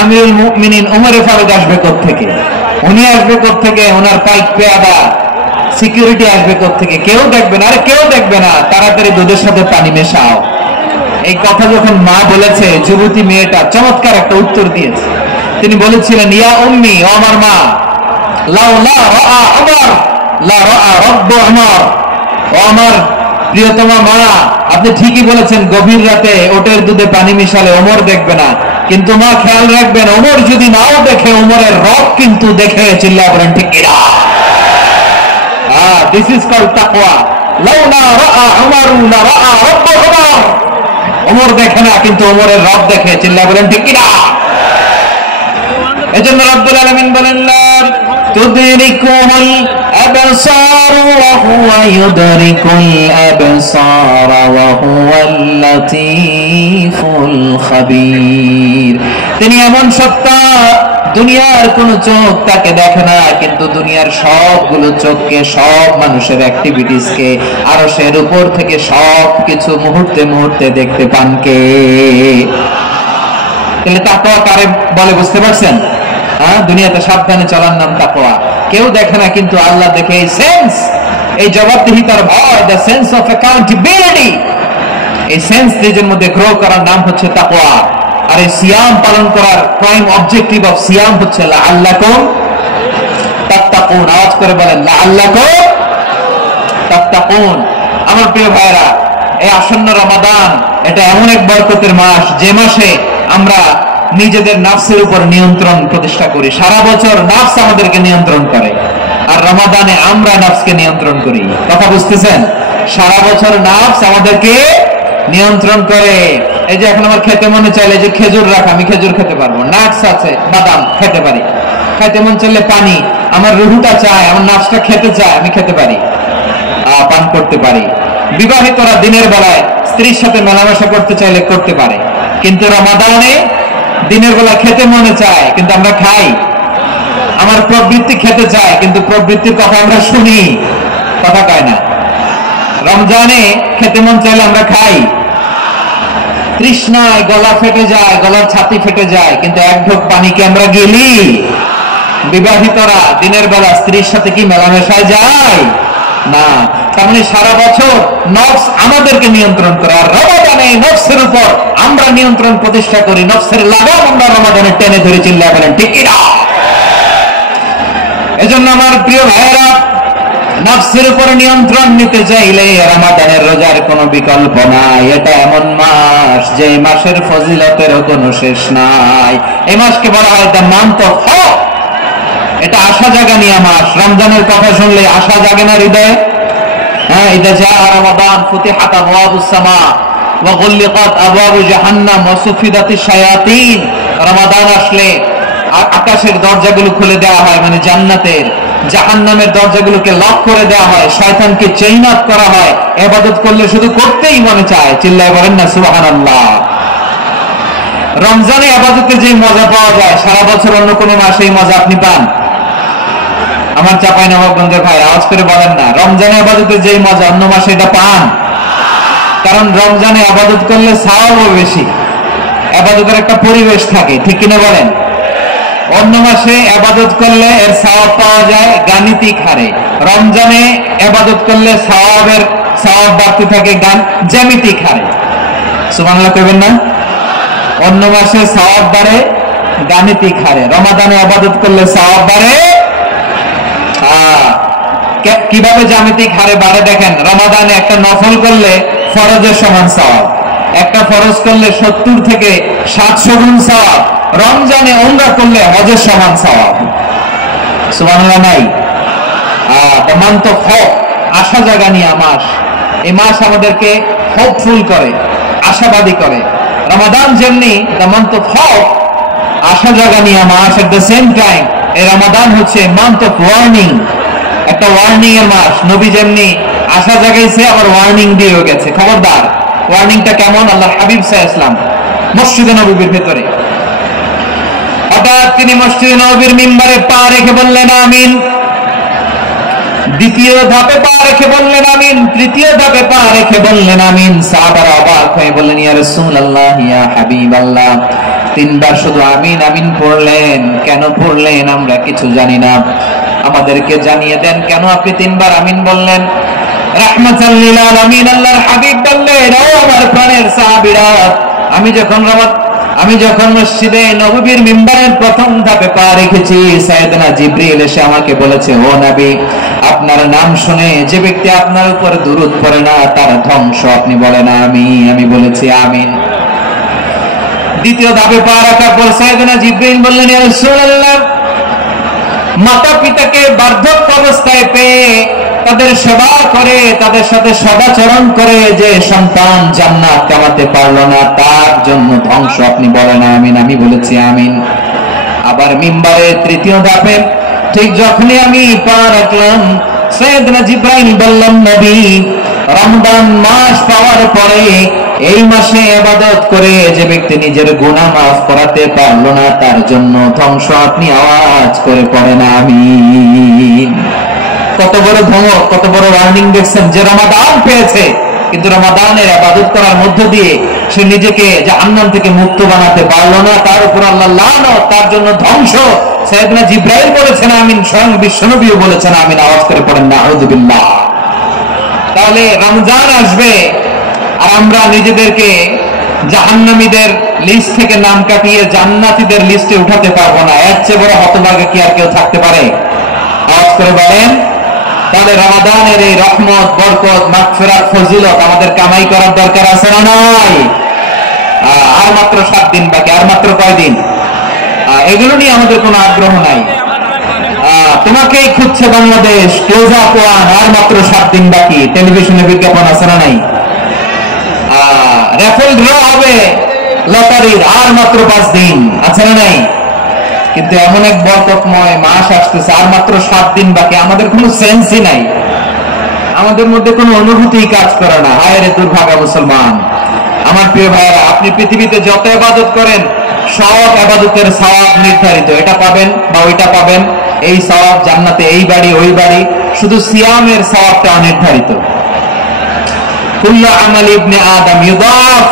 আমিরুল মুমিনিন ওমর ফারুক আসবে কোত্থেকে? উনি আসবে কোত্থেকে? ওনার পাইক পেয়াদা সিকিউরিটি আসবে কোত্থেকে? কেউ দেখবে না। আরে কেউ দেখবে না, তাড়াতাড়ি দুধের সাথে পানি মেশাও। এই কথা যখন মা বলেছে, যুবতী মেয়েটা চমৎকার একটা উত্তর দিয়েছে। তিনি বলেছিলেন, ইয়া উম্মি, ও আমার মা, লাউ লা রাআ উমর লা রাআ রাব্বু উমর, ও আমার প্রিয়তমা মা, আপনি ঠিকই বলেছেন, গভীর রাতে ওটের দুধে পানি মিশালে ওমর দেখবে না, কিন্তু মা খেয়াল রাখবেন, ওমর যদি নাও দেখে, ওমরের রব কিন্তু দেখে। চিল্লায় বলেন ঠিক কিনা? দিস ইজ কল্ড তাকওয়া। লাউ লা রাআ উমর লা রাআ রাব্বু উমর, ওমর দেখে না কিন্তু ওমরের রব দেখে। চিল্লায় বলেন ঠিক কিনা? এজন্য রব্বুল আলামিন বলেন, লা তুদরিকুল আবসার ওয়া হুয়া ইউদরিকুল আবসার ওয়া হুয়াল লাতীফুল খাবীর। তিনি এমন সত্তা, দুনিয়ার কোন চোখ তাকে দেখে না, কিন্তু দুনিয়ার সবগুলো চোখকে, সব মানুষের অ্যাক্টিভিটিসকে, আরশের উপর থেকে সবকিছু মুহূর্তে মুহূর্তে দেখতে পান কে? তাহলে তাকওয়া কারে বলে বুঝতে পারছেন? দুনিয়াতে সাবধানে চলার নাম তাকওয়া। কেউ দেখে না কিন্তু আল্লাহ দেখে। এই সেন্স, এই জবাবদিহিতার ভয়, দ্য সেন্স অফ অ্যাকাউন্টেবিলিটি, এই সেন্স নিজের মধ্যে গ্রো করার নাম হচ্ছে তাকওয়া। আর এই সিয়াম পালন করার প্রাইম অবজেক্টিভ অফ সিয়াম হচ্ছে লাআল্লাকুম তাত্তাকুন। আওয়াজ করে বলেন, লাআল্লাকুম তাত্তাকুন। আমার প্রিয় ভাইরা, এই আসন্ন রমাদান এটা এমন এক বরকতের মাস যে মাসে আমরা নিজেদের নাফসের উপর নিয়ন্ত্রণ প্রতিষ্ঠা করি। সারা বছর নাফস আমাদেরকে নিয়ন্ত্রণ করে, আর রমাদানে আমরা নাফসকে নিয়ন্ত্রণ করি। কথা বুঝতেছেন? সারা বছর নাফস আমাদেরকে নিয়ন্ত্রণ করে। এই যে এখন আমার খেতে মনে চাইলে যে খেজুর রাখ, আমি খেজুর খেতে পারবো, নাটস আছে বাদাম খেতে পারি। খাইতে মন চাইলে পানি, আমার রুহুটা চায়, আমার নাফসটা খেতে চায়, আমি খেতে পারি, পান করতে পারি। বিবাহিতরা দিনের বেলায় স্ত্রীর সাথে মেলামেশা করতে চাইলে করতে পারে, কিন্তু রমাদানে দিনের বেলা খেতে মনে চায় কিন্তু আমরা খাই। আমার প্রবৃত্তি খেতে চায় কিন্তু প্রবৃত্তির কথা আমরা শুনি, কথা কয় না। রমজানে খেতে মন চাইলে আমরা খাই, তৃষ্ণায় গলা ফেটে যায়, গলার ছাতি ফেটে যায়, কিন্তু এক ঢোক পানিকে আমরা গেলি। বিবাহিতরা দিনের বেলা স্ত্রীর সাথে কি মেলামেশায় যায় না। তার মানে সারা বছর নফস আমাদেরকে নিয়ন্ত্রণ করে, আর রমাদানে নফসের উপর আমরা নিয়ন্ত্রণ প্রতিষ্ঠা করি। নফসের লাগাম আমরা রমাদানে টেনে ধরে চিল্লায় বলেন ঠিক কিনা? এজন্য আমার প্রিয় ভাইয়েরা, নফসের উপর নিয়ন্ত্রণ নিতে চাইলে রমাদানের রোজার কোনো বিকল্প নাই। এটা এমন মাস যে মাসের ফজিলতেরও কোনো শেষ নাই। এই মাসকে বলা হয় দ্য মান্থ অফ হোপ। এটা আশা জাগানিয়া মাস। রমজানের কথা শুনলে আশা জাগে না হৃদয়ে? হ্যাঁ, ইদা জাআ রমাদান ফুতিহাত আবওয়াবুস সামা ওয়া গুল্লিকাত আবওয়াবু জাহান্নাম ওয়া সুফিদাতিশ শায়াতিন। রমাদান আসলে আকাশের দরজাগুলো খুলে দেওয়া হয়, মানে জান্নাতের। জাহান্নামের দরজাগুলোকে লক করে দেওয়া হয়, শয়তানকে চেইন আপ করা হয়। ইবাদত করলে শুধু করতেই মনে চায়, চিল্লায় বলেন না সুবহানাল্লাহ। রমজানে ইবাদতে যে মজা পাওয়া যায় সারা বছর অন্য কোনো মাসে এই মজা আপনি পান? আমার চাঁপাইনবাবগঞ্জের ভাই আওয়াজ করে বলেন না, রমজানে ইবাদতে যে মজা অন্য মাসে এটা পান? কারণ রমজানে ইবাদত করলে সওয়াবও বেশি, ইবাদতের একটা পরিবেশ থাকে, ঠিক কিনা বলেন? অন্য মাসে ইবাদত করলে এর সওয়াব পাওয়া যায় গাণিতিক হারে, রমজানে ইবাদত করলে সওয়াব বাড়তে থাকে জ্যামিতিক হারে। সুবহানাল্লাহ কইবেন না? অন্য মাসে সওয়াব বাড়ে গাণিতিক হারে, রমাদানে ইবাদত করলে সওয়াব বাড়ে কিভাবে জ্যামিতিক হারে বাড়ে দেখেন। রমাদানে একটা নফল করলে ফরজের সমান সওয়াব, একটা ফরজ করলে 70 থেকে 700 গুণ সওয়াব। রমজানে উমরা করলে হজের সমান সওয়াব। সুবহানাল্লাহ নাই? দ্য মান্থ অফ হোপ, আশা জাগানিয়া মাস। এই মাস আমাদেরকে হোপফুল করে, আশাবাদী করে। রমাদান যেমনি দ্য মান্থ অফ হোপ, আশা জাগানিয়া মাস, এট দ্য সেম টাইম এই রমাদান হচ্ছে মান্থ অফ ওয়ার্নিং, একটা ওয়ার্নিং এর মাস। নবী যেমনি আশা জাগাইছে আবার ওয়ার্নিং দিয়েও গেছে। খবরদার। ওয়ার্নিংটা কেমন? আল্লাহ হাবিব সাল্লাল্লাহু আলাইহি ওয়াসাল্লাম মসজিদে নববীর ভেতরে হঠাৎ তিনি মসজিদে নববীর মিম্বারে পা রেখে বললেন আমিন। দ্বিতীয় ধাপে পা রেখে বললেন আমিন, তৃতীয় ধাপে পা রেখে বললেন আমিন। সাহাবারা অবাক হয়ে বললেন ইয়া রাসূলুল্লাহ, ইয়া হাবিবাল্লাহ, তিনবার শুধু আমিন আমিন পড়লেন, কেন পড়লেন আমরা কিছু জানি না, আমাদেরকে জানিয়ে দেন কেন আপনি তিনবার আমিন বললেন। রাহমাতাল লিল আলামিন আল্লাহর হাবিব বললেন, ও আমার প্রাণের সাহাবীরা, আমি যখন মসজিদে নববীর মিম্বারের প্রথম ধাপে পা রেখেছি, সাইয়েদনা জিবরিল এসে আমাকে বলেছে, ও নবী, আপনার নাম শুনে যে ব্যক্তি আপনার উপর দুরূদ পড়ে না তার ধ্বংস। আপনি বলেন আমি বলেছি আমিন। দ্বিতীয় ধাপে পা রাখার পর সাইয়েদনা জিবরিল বললেন, ইয়া রাসূলুল্লাহ, মাতা পিতাকে বার্ধক্য অবস্থায় পেয়ে তাদের সেবা করে, তাদের সাথে সদাচরণ করে যে সন্তান জান্নাত কামাতে পারলো না তার জন্য ধ্বংস। আপনি বলেন আমিন। আমি বলেছি আমিন। আবার মিম্বারের তৃতীয় ধাপে ঠিক যখনই আমি পা রাখলাম, সাইয়েদনা জিবরাইল বললেন, নবী, রমজান মাস পাওয়ার পরে এই মাসে ইবাদত করে যে ব্যক্তি নিজের গুনাহ মাফ করাতে পারলো না তার জন্য ধ্বংস। আপনি আওয়াজ করে পড়েন আমিন। কত বড় ধমক, কত বড় ওয়ার্নিং দেখছেন, যে রমাদান পেয়েছে কিন্তু রমাদানের ইবাদত করার মধ্য দিয়ে সে নিজেকে জাহান্নাম থেকে মুক্ত বানাতে পারলো না, তার উপর আল্লাহ লানত, তার জন্য ধ্বংস। সাইয়েদনা জিবরাইল বলেছেন আমিন, স্বয়ং বিশ্বনবীও বলেছেন আমিন। আওয়াজ করে পড়েন নাউযুবিল্লাহ। তাহলে রমজান আসবে আর আমরা নিজেদেরকে জাহান্নামীদের লিস্ট থেকে নাম কাটিয়ে জান্নাতীদের লিস্টে উঠাতে পারবো না। এর চেয়ে বড় হতভাগা কি আর কেউ থাকতে পারে? আওয়াজ করে বলেন তাহলে রমাদানের এই রহমত, বরকত, মাগফিরাত, ফজিলত আমাদের কামাই করার দরকার আছে না নাই? আর মাত্র 7 দিন বাকি, আর মাত্র কয়দিন? এগুলো নিয়ে আমাদের কোনো আগ্রহ নাই। তোমাকেই খুঁজছে বাংলাদেশ, ক্লোজ আপ ওয়ান, আর মাত্র 7 দিন বাকি। টেলিভিশনে বিজ্ঞাপন আছে না নাই? রেফেল ড্র হবে লটারির, আর মাত্র 5 দিন, আছে না নাই? কিন্তু এমন এক বরকতময় মাস আসতেছে, আর মাত্র 7 দিন বাকি। আমাদের কোনো সেন্সই নাই, আমাদের মধ্যে কোনো অনুভূতি কাজ করে না। হায় রে দুর্ভাগা মুসলমান। আমার প্রিয় ভাইরা, আপনি পৃথিবীতে যত ইবাদত করেন সব ইবাদতের সওয়াব নির্ধারিত। এটা পাবেন বা ওইটা পাবেন, এই সওয়াব জান্নাতে, এই বাড়ি ওই বাড়ি। শুধু সিয়ামের সওয়াবটা অনির্ধারিত। কুল্লু আমালি ইবনে আদম ইউদাফ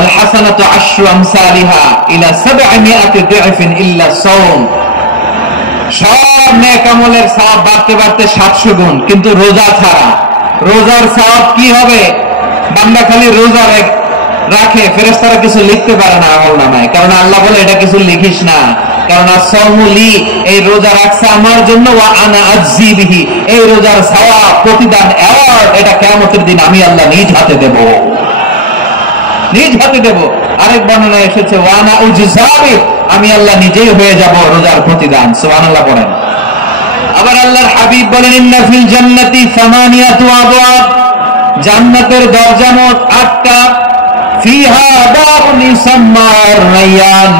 আল হাসানাতু আশরু আমসালিহা ইলা 700 দি'ফিন ইল্লা সাওম। সব নেক আমলের সওয়াব বাড়তে বাড়তে 700 গুণ, কিন্তু রোজা ছাড়া। রোজার সওয়াব কি হবে? বান্দা খালি রোজা রাখে, ফেরেশতারা কিছু লিখতে পারে না আমলনামায়, কারণ আল্লাহ বলে এটা কিছু লিখিস না, কারণ আসসাউমুলি, এই রোজা রাখছে আমার জন্য, ওয়া আনা আজজি বিহি, এই রোজার সওয়াব, প্রতিদান, অ্যাওয়ার্ড, এটা কিয়ামতের দিন আমি আল্লাহ নিজ হাতে দেব, নিজ হাতে দেব। আরেক বর্ণনায় এসেছে ওয়া আনা উজজাবি, আমি আল্লাহ নিজেই হয়ে যাব রোজার প্রতিদান। সুবহানাল্লাহ পড়েন। আবার আল্লাহর হাবিব বলেন ইন্না ফিল জান্নাতি 8 আবওয়াব, জান্নাতের দরজা মোট 8টা। ফিহা বাবুন ইউসাম্মা আর-রায়্যান,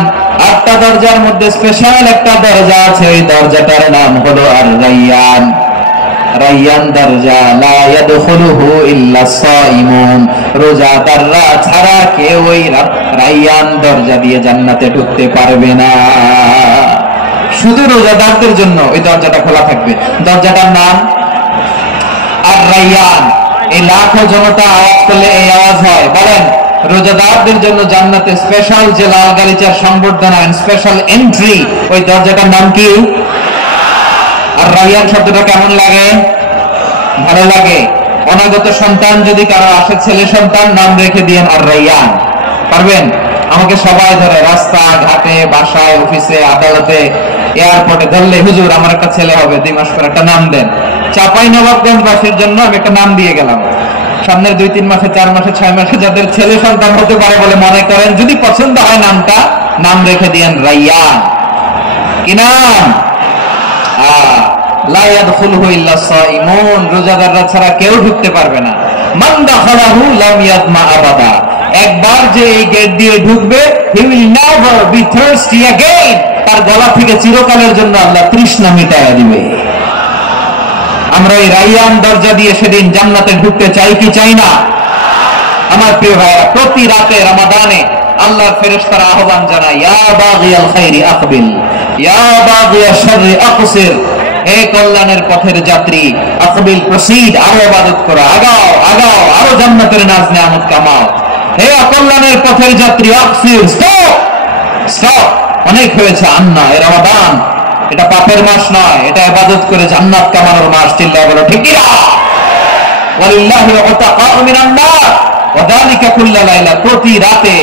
8টা দরজার মধ্যে স্পেশাল একটা দরজা আছে, ওই দরজাটার নাম হলো আর-রায়্যান। রায়্যান দরজা, লা ইয়াদখুলুহু ইল্লা সাইমুন, রোজাদাররা ছাড়া কেউ ওই রায়্যান দরজা দিয়ে জান্নাতে ঢুকতে পারবে না। শুধু রোজাদারদের জন্য ওই দরজাটা খোলা থাকবে। দরজাটার নাম আর-রায়্যান। এই লাখো জনতা আওয়াজ করলে এই আওয়াজ হয়, বলেন রোজাদারদের জন্য জান্নাতে স্পেশাল যে লাল গালিচার সংবর্ধনা, স্পেশাল এন্ট্রি, ওই দরজাটার নাম কি? আর রায়্যান শব্দটা কেমন লাগে? ভালো লাগে। অনাগত সন্তান যদি কারো আসে, ছেলে সন্তান, নাম রেখে দিয়েন আর রায়্যান। পারবেন? আমাকে সবাই ধরে, রাস্তা ঘাটে, বাসায়, অফিসে, আদালতে, এয়ারপোর্টে ধরলে, হুজুর আমার একটা ছেলে হবে 2 মাস পরে, একটা নাম দেন। চাঁপাইনবাবগঞ্জবাসীর জন্য আমি একটা নাম দিয়ে গেলাম। সামনের 2-3 মাসে, 4 মাসে, 6 মাসে যাদের ছেলে সন্তান হতে পারে বলে মনে করেন, যদি পছন্দ হয় নামটা, নাম রেখে দিয়েন রায়্যান। কি নাম? লা ইয়াদখুলুহু ইল্লা সাইমুন, রোজাদাররা ছাড়া কেউ ঢুকতে পারবে না। মান দাখালাহু লাম ইয়াদমা আবাদা, একবার যে এই গেট দিয়ে ঢুকবে, he will never be thirsty again, তার গলা থেকে চিরকালের জন্য আল্লাহ তৃষ্ণা মিটায়া দিবে। আমরা এই রায়্যান দরজা দিয়ে সেদিন জান্নাতে ঢুকতে চাই কি চাই না? আমার প্রিয় ভাইরা, প্রতি রাতে রমাদানে আল্লাহর ফেরেশতারা আহ্বান জানায়, ইয়া বাগিয়াল খাইরি আকবিল, ইয়া বাগিয়াশ শাররি আকসির, হে কল্যাণের পথের যাত্রী, আকবিল, প্রসিড, আরো ইবাদত করো, আগাও আগাও, আরো জান্নাতের নাজ নিয়ামত কামাও। হে অকল্যাণের পথের যাত্রী, আকসির, স্টপ স্টপ, অনেক হয়েছে। আন্না, এ রমাদান এটা পাপের মাস নয়, এটা ইবাদত করে জান্নাত কামানোর মাস। চিল্লায় বলো ঠিক কি না? ওয়ালিল্লাহি উতাকাউ মিনান নার ওয়া যালিকা কুল্লা লাইলা, প্রতি রাতে,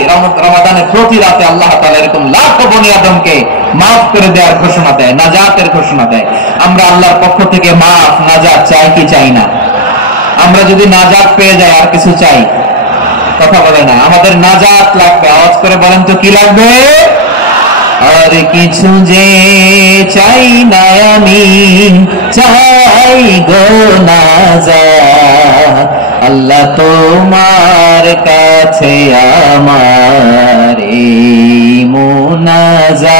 রমাদানের প্রতি রাতে আল্লাহ তাআলা এরকম লাখো বনি আদমকে মাফ করে দেওয়ার ঘোষণা দেয়, নাজাতের ঘোষণা দেয়। আমরা আল্লাহর পক্ষ থেকে মাফ, নাজাত চাই কি চাই না? আমরা যদি নাজাত পেয়ে যাই আর কিছু চাই? কথা বলে না। আমাদের নাজাত লাগবে। আওয়াজ করে বলেন তো কি লাগবে? আর কিছু যে চাই না আমি, চাই গো নাজাত, আল্লাহ তোমার কাছে আমার মুনাজাত।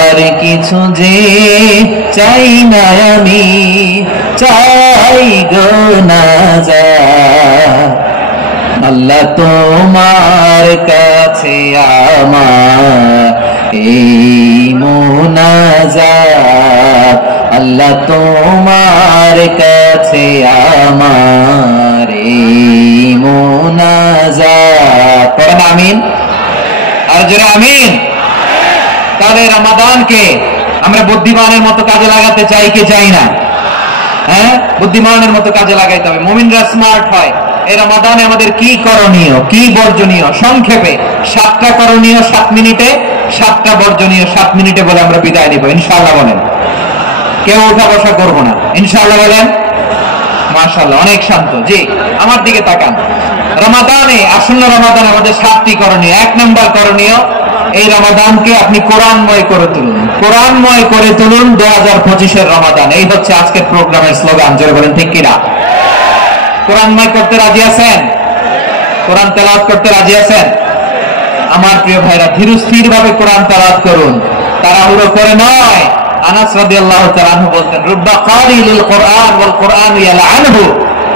আর কিছু যে চাই না আমি, চাই গো নাজাত, আল্লাহ তোমার কাছে আমার মুনাজাত, আল্লাহ তোমার কাছে আমার মুনাজাত। পড়েন আমিন, আর জোরে আমিন। তাহলে রমাদানকে আমরা বুদ্ধিমানের মতো কাজে লাগাতে চাই কি চাই না? হ্যাঁ, বুদ্ধিমানের মতো কাজে লাগাইতে হবে। মুমিনরা স্মার্ট হয়। এই রমাদানে আমাদের কি করণীয়, কি বর্জনীয়, সংক্ষেপে 7টা করণীয় 7 মিনিটে, 7টা বর্জনীয় 7 মিনিটে বলে আমরা বিদায় নিব ইনশাআল্লাহ। বলেন কেউ উঠা বসা করবো না ইনশাআল্লাহ বলেন। মাশাআল্লাহ, অনেক শান্ত। জি, আমার দিকে তাকান। রমাদানে, আসন্ন রমাদান আমাদের 7টি করণীয়। 1 নাম্বার করণীয়, এই রমাদানকে আপনি কোরআনময় করে তুলুন। কোরআনময় করে তুলুন 2025-এর রমাদান। এই হচ্ছে আজকের প্রোগ্রামের স্লোগান। জোরে বলেন ঠিক কিনা? কোরআনময় করতে রাজি আছেন? কোরআন তেলাওয়াত করতে রাজি আছেন? আমার প্রিয় ভাইরা, ধীরস্থির ভাবে কোরআন তেলাওয়াত করুন, তাড়াহুড়ো করে নয়। আনাস রাদিয়াল্লাহু তাআলা আনহু বলতেন, রুব্বা কারিলিল কোরআন ওয়াল কোরআন ইয়ালআনহু।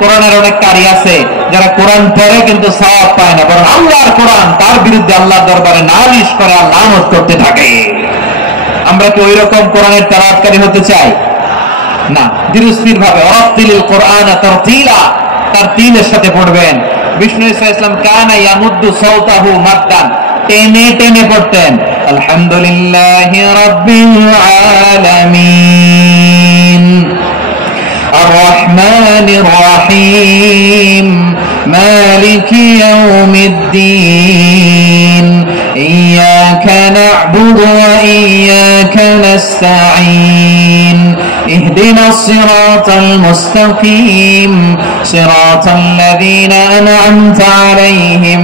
কোরআনের অনেক কারি আছে যারা কোরআন পড়ে কিন্তু সওয়াব পায় না, বরং আল্লাহর কোরআন তার বিরুদ্ধে আল্লাহর দরবারে নালিশ করে আর লানত করতে থাকে। আমরা কি ওইরকম কোরআনের তেলাওয়াতকারী হতে চাই? না। ধীরস্থির ভাবে, ওয়ারাতিলিল কোরআন তারতিলা, তারতিলের সাথে পড়বেন। বিষ্ণু ইসলাম কানা ইয়ামুদ্দু সাওতাহু মাদ্দান, টেনে টেনে পড়তেন। আলহামদুলিল্লাহি রাব্বিল আলামিন আর রহমানির রহিম মালিকি ইয়াউমিদ্দিন ইয়াকা না'বুদু ওয়া ইয়াকা নাস্তাঈন اهدنا الصراط المستقيم صراط الذين أنعمت عليهم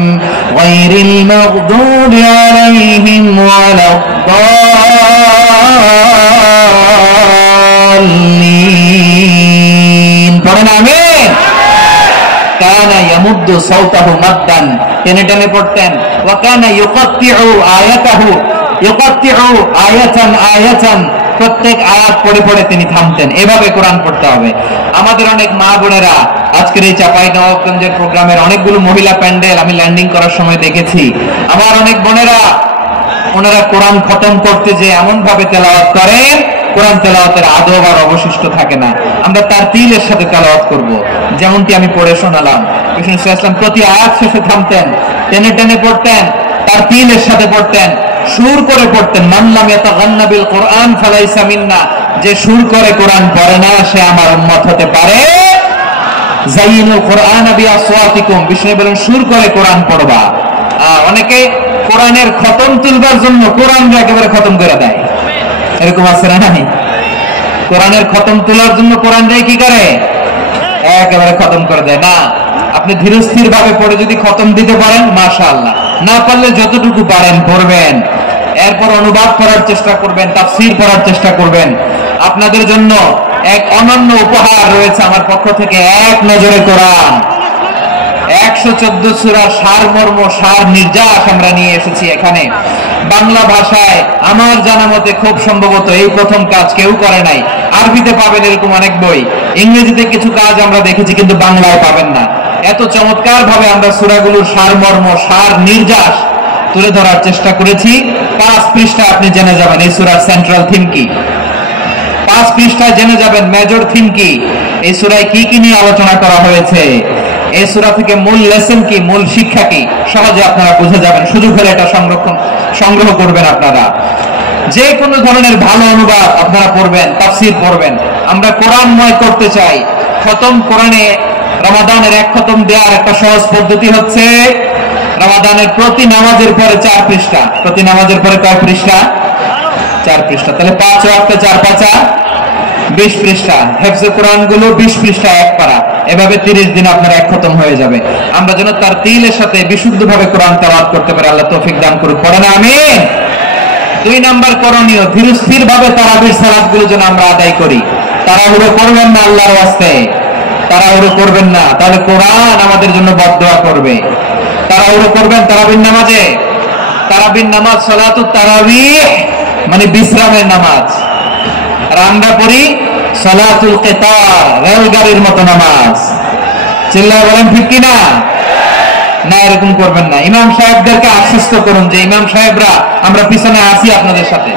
غير المغضوب عليهم ولا الضالين পড়েন আমিন। কানা ইয়ামুদ্দু সাওতাহু মাদ্দান, টেনে টেনে পড়তেন। ওয়া কানা ইউকাত্তিউ আয়াতাহু, ইউকাত্তিউ আয়াতান আয়াতান, প্রত্যেক আয়াত পড়ে পড়ে তিনি থামতেন। এভাবে কোরআন পড়তে হবে। আমাদের অনেক মা বোনেরা আজকের এই চাঁপাইনবাবগঞ্জের প্রোগ্রামের অনেকগুলো মহিলা প্যান্ডেল আমি ল্যান্ডিং করার সময় দেখেছি। আমার অনেক বোনেরা, ওনারা কোরআন খতম করতে যে এমন ভাবে তেলাওয়াত করেন, কোরআন তেলাওয়াতের আদব আর অবশিষ্ট থাকে না। আমরা তার তিলের সাথে তেলাওয়াত করব, যেমনটি আমি পড়ে শোনালাম। বিষ্ণু ইসলাম প্রতি আয়াত শেষে থামতেন, টেনে টেনে পড়তেন, তার তিলের সাথে পড়তেন, সুর করে পড়তেন। মান লাম ইয়াতাগান্না বিল কোরআন ফালাইসা মিন্না, যে সুর করে কোরআন পড়ে না সে আমার উম্মত হতে পারে। যাইনুল কোরআন বিআসওয়াতিকুম, বিষ্ণু বলেন সুর করে কোরআন পড়বা। অনেকে কোরআনের খতম তুলবার জন্য কোরআনকে একেবারে খতম করে দেয়, এরকম আছে না? নাই, কোরআনের খতম তোলার জন্য কোরআনকে কি করে? একেবারে খতম করে দেয় না। আপনি ধীরস্থির ভাবে পড়ে যদি খতম দিতে পারেন মাশাআল্লাহ, না পারলে যতটুকু পারেন পড়বেন। এরপর অনুবাদ করার চেষ্টা করবেন, তাফসীর পড়ার চেষ্টা করবেন। আপনাদের জন্য এক অনন্য উপহার রয়েছে আমার পক্ষ থেকে, এক নজরে কোরআন। 114 সূরা সারমর্ম, সার নির্যাস আমরা নিয়ে এসেছি এখানে। বাংলা ভাষায় আমার জানা মতে খুব সম্ভবত এই প্রথম কাজ কেউ করে নাই। আরবিতে পাবেন এরকম অনেক বই, ইংরেজিতে কিছু কাজ আমরা দেখেছি, কিন্তু বাংলায় পাবেন না। এত চমৎকার ভাবে আমরা সূরাগুলোর সারমর্ম, সার নির্যাস তুলে ধরার চেষ্টা করেছি। 5 পৃষ্ঠা আপনি জেনে যাবেন এই সূরার সেন্ট্রাল থিম কি। 5 পৃষ্ঠায় জেনে যাবেন মেজর থিম কি, এই সূরায় কি কি নিয়ে আলোচনা করা হয়েছে, এই সূরা থেকে মূল লেসন কি, মূল শিক্ষা কি, সহজে আপনারা বুঝে যাবেন। সুযোগ হলে এটা সংগ্রহ করবেন। আপনারা যে কোনো ধরনের ভালো অনুবাদ আপনারা পড়বেন, তাফসীর পড়বেন। আমরা কোরআনময় করতে চাই। খতম কোরআনে রমাদানের 1 খতম দেওয়ার একটা সহজ পদ্ধতি হচ্ছে রমাদানের প্রতি নামাজের পরে 4 পৃষ্ঠা। প্রতি নামাজের পরে কয় পৃষ্ঠা? 4 পৃষ্ঠা। তাহলে 5 ওয়াক্তে 4 পাঁচা 20 পৃষ্ঠা। হেফজে কোরআন গুলো 20 পৃষ্ঠা, 1 পারা। এভাবে 30 দিন আপনার 1 খতম হয়ে যাবে। আমরা যেন তার তিলের সাথে বিশুদ্ধভাবে কোরআন তেলাওয়াত করতে পারি, আল্লাহ তৌফিক দান করুক। পড়েন আমিন। 2 নাম্বার করণীয়, ধীরস্থির ভাবে তারাবির সালাত গুলো যেন আমরা আদায় করি। তাড়াহুড়ো করবেন না, আল্লাহর ওয়াস্তে তাড়াহুড়ো করবেন না, তাহলে কোরআন আমাদের জন্য বদদোয়া করবে। তাড়াহুড়ো করবেন তারাবির নামাজে। তারাবির নামাজ সালাতুত তারাবিহ মানে বিশ্রামের নামাজ। আর আমরা পড়ি সালাতুল কিতার, রেলগাড়ির মতো নামাজ। চিল্লায় বলেন ঠিক কিনা? না, এরকম করবেন না। ইমাম সাহেবদেরকে আশ্বস্ত করুন যে ইমাম সাহেবরা আমরা পিছনে আসি আপনাদের সাথে,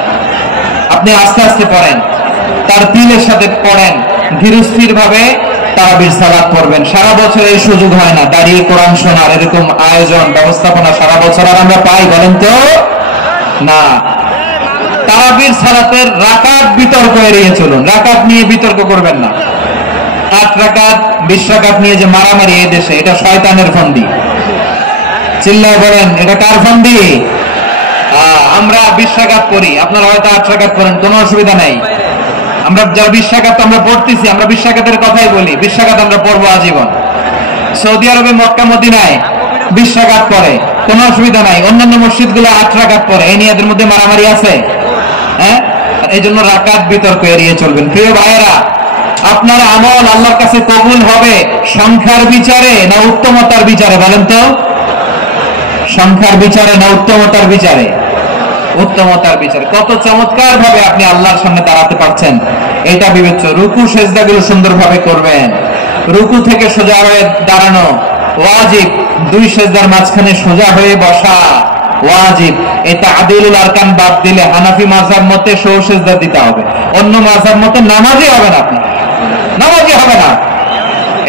আপনি আস্তে আস্তে পড়েন, তার তিলের সাথে পড়েন, ধীরস্থির ভাবে তারাবির সালাত পড়বেন। সারা বছর এই সুযোগ হয় না, দাঁড়িয়ে কোরআন শোনার এরকম আয়োজন ব্যবস্থাপনা সারা বছর আর আমরা পাই বলেন তো? না। তারাবির সালাতের রাকাত বিতর্ক এড়িয়ে চলুন। রাকাত নিয়ে বিতর্ক করবেন না। 8 রাকাত 20 রাকাত নিয়ে যে মারামারি এই দেশে, এটা শয়তানের ফন্দি। চিল্লায় বলেন এটা কার ফন্দি? আমরা 20 রাকাত পড়ি, আপনারা হয়তো 8 রাকাত পড়েন, কোনো অসুবিধা নাই। আমরা যারা 20 রাকাত আমরা পড়তেছি, আমরা 20 রাকাতের কথাই বলি, 20 রাকাত আমরা পড়বো আজীবন। সৌদি আরবে মক্কা মদিনায় 20 রাকাত পড়ে, কোনো অসুবিধা নাই। অন্যান্য মসজিদগুলো 8 রাকাত পড়ে, এই নিয়ে এদের মধ্যে মারামারি আছে? হ্যাঁ, এই জন্য রাকাত বিতর্ক এড়িয়ে চলবেন। প্রিয় ভাইয়েরা, আপনার আমল আল্লাহর কাছে কবুল হবে সংখ্যার বিচারে না উত্তমতার বিচারে? বলেন তো, সংখ্যার বিচারে না উত্তমতার বিচারে? উত্তমতার বিচারে। কত চমৎকার ভাবে আপনি আল্লাহর সামনে দাঁড়াতে পারছেন এটা বিবেচ্য। রুকু সেজদাগুলো সুন্দরভাবে করবেন, রুকু থেকে সোজা হয়ে দাঁড়ানো ওয়াজিব, 2 সেজদার মাঝখানে সোজা হয়ে বসা ওয়াজিব। এই তা'দীলুল আরকান বাদ দিলে হানাফি মাযহাব মতে সহ সেজদা দিতে হবে, অন্য মাযহাব মতে নামাজই হবে না, আপনি নামাজই হবে না।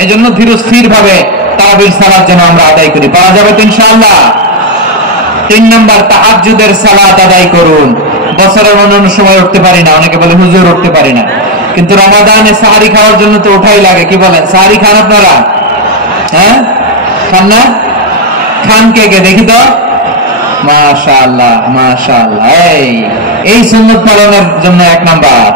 এজন্য ধীর স্থির ভাবে তারাবির সালাত যেন আমরা আদায় করি, পারা যাবে তো ইনশাআল্লাহ। 3 নাম্বার, তাহাজ্জুদের সালাত আদায় করুন। বছরের অন্যান্য সময় উঠতে পারি না, অনেকে বলে হুজুর উঠতে পারি না, কিন্তু রমাদানে সাহারি খাওয়ার জন্য তো ওঠাই লাগে। কি বলেন, সাহারি খান আপনারা? হ্যাঁ, খান না? খান কে কে দেখি তো? মাশাআল্লাহ মাশাআল্লাহ, এই সুন্নাত পালনের জন্য 1 নাম্বার।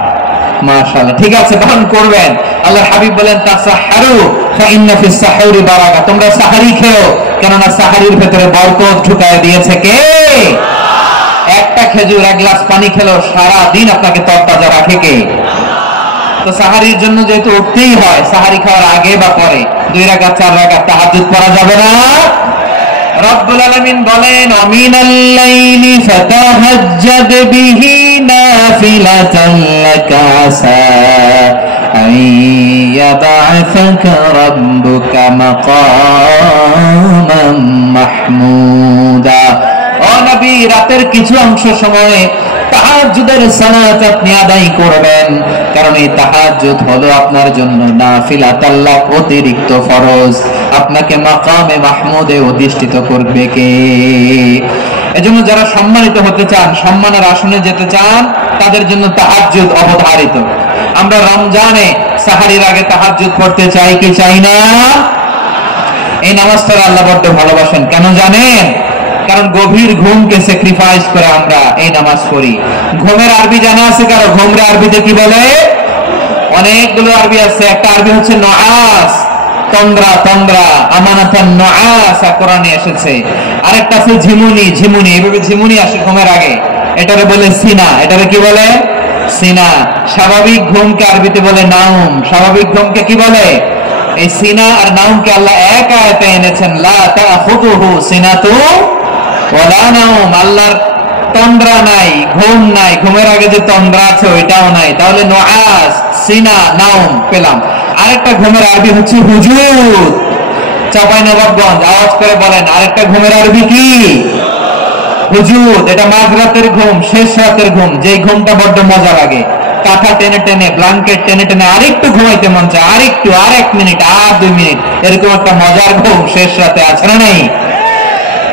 মাশাআল্লাহ, ঠিক আছে, পালন করবেন। আল্লাহর হাবিব বলেন তাসাহহারু ফাইন্না ফিস সাহুরি বারাকা, তোমরা সাহারি খেও, কেননা সাহারির ভেতরে বরকত ঢুকায় দিয়েছে কে? একটা খেজুর, 1 গ্লাস পানি খেলো সারা দিন আপনাকে তরতাজা রাখে কে? তো সাহারির জন্য যেহেতু উঠতেই হয়, সাহারি খাওয়ার আগে বা পরে 2 রাকাত 4 রাকাত তাহাজ্জুদ পড়া যাবে না? রব্বুল আলামিন বলেন আমিনাল লাইলি ফাতাহাজ্জাদ বিহি নাফিলাতান লাকা আসা আইয়াবআসাকা রাব্বুকা মাকামান মাহমুদা। ও নবী, রাতের কিছু অংশ সময়ে তাহাজ্জুদের সালাত আপনি আদায় করবেন, কারণ এই তাহাজ্জুদ হলো আপনার জন্য নাফিলাতাল লাক, অতিরিক্ত ফরজ। আপনাকে মাকামে মাহমুদে অধিষ্ঠিত করবে কে? এজন্য যারা সম্মানিত হতে চান, সম্মানের আসনে যেতে চান, তাদের জন্য তাহাজ্জুদ অবধারিত। আমরা রমজানে সাহারির আগে তাহাজ্জুদ পড়তে চাই কি চাই না? এই নামাজটা আল্লাহ বড় ভালোবাসেন, কেন জানেন? কারণ গভীর ঘুমকে স্যাক্রিফাইস করে আমরা এই নামাজ পড়ি। ঘুমের আরবি জানা আছে কারো? ঘুমরে আরবিতে কি বলে? অনেকগুলো আরবি আছে। একটা আরবি হচ্ছে নুআস, তন্দ্রা, তন্দ্রা, আমানাতান নুআস কোরআনে এসেছে। আরেকটা আছে ঝিমুনি, ঝিমুনি, এইভাবে ঝিমুনি আসে ঘুমের আগে, এটারে বলে সিনা। এটারে কি বলে? সিনা। স্বাভাবিক ঘুমকে আরবিতে বলে নাউম। স্বাভাবিক ঘুমকে কি বলে? এই সিনা আর নাউমকে আল্লাহ এক আয়াতে এনেছেন, লা তাখুযুহু সিনাতু ওয়ালা নাউম। আল্লাহর তন্দ্রা নাই, ঘুম নাই, ঘুমের আগে যে তন্দ্রা আছে ওইটাও নাই। তাহলে নুআস, সিনা, নাউম পেলাম। আরেকটা ঘুমের আরবি হচ্ছে হুজুদ। চাঁপাইনবাবগঞ্জ আওয়াজ করে বলেন, আরেকটা ঘুমের আরবি কি? হুজুদ। এটা মাঝরাতের ঘুম, শেষ রাতের ঘুম, যেই ঘুমটা বড্ড মজা লাগে। কাঁথা টেনে টেনে, ব্ল্যাঙ্কেট টেনে টেনে আরেকটু ঘুমাইতে মন চায়, আরেকটু, আর 1 মিনিট, আর 2 মিনিট, এরকম একটা মজার ঘুম শেষ রাতে আছে না নেই?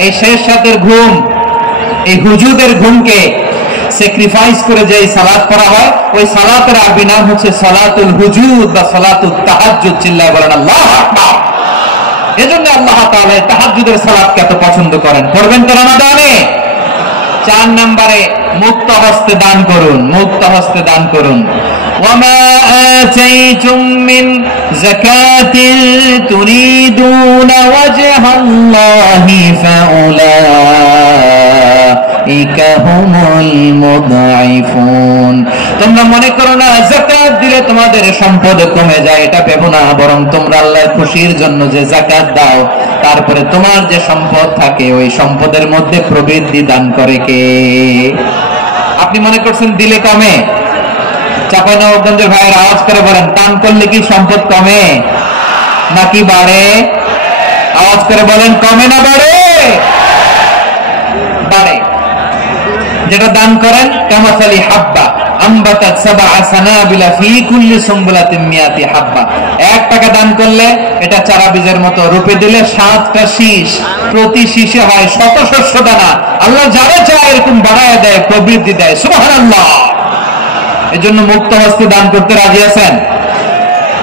এই শেষ রাতের ঘুম, এই হুজুদের ঘুমকে স্যাক্রিফাইস করে যে সালাত পড়া হয়, ওই সালাতের আরবি নাম হচ্ছে সালাতুল হুজুদ বা সালাতুত তাহাজ্জুদ। চিল্লায় বলেন আল্লাহু আকবার। এজন্য আল্লাহ তাআলা তাহাজ্জুদের সালাতকে এত পছন্দ করেন। করবেন তো রমাদানে? 4 নম্বরে মুক্ত হস্তে দান করুন, মুক্ত হস্তে দান করুন। ওয়ামা আতাইতুম মিন যাকাতিন তুরিদুনা ওয়াজহাল্লাহি ফাউলাইকা হুমুল মুদঈফুন। তোমরা মনে করো না যাকাত দিলে তোমাদের সম্পদ কমে যায়, এটা ভেবো না, বরং তোমরা আল্লাহর খুশির জন্য যে যাকাত দাও, তারপরে তোমার যে সম্পদ থাকে ওই সম্পদের মধ্যে প্রবৃদ্ধি দান করে কে? আপনি মনে করছেন দিলে কমে? চাঁপাইনবাবগঞ্জের ভাইয়ের আওয়াজ করে বলেন, দান করলে কি সম্পদ কমে নাকি বাড়ে? আওয়াজ করে বলেন, কমে না বাড়ে? বাড়ে। যেটা দান করেন, কামাসালি হাব্বা আম্বাতাত সাবআ সানাবিলা ফি কুল্লি সুমবুলাতিন মিয়াতি হাব্বা। 1 টাকা দান করলে এটা চারা বীজের মতো, রূপে দিলে 7টা শীষ, প্রতি শীষে হয় শত শস্য দানা। আল্লাহ যারা চায় এরকম বাড়ায় দেয়, প্রবৃদ্ধি দেয়। সুবহানাল্লাহ। এজন্য মুক্ত হস্তে দান করতে রাজি আছেন?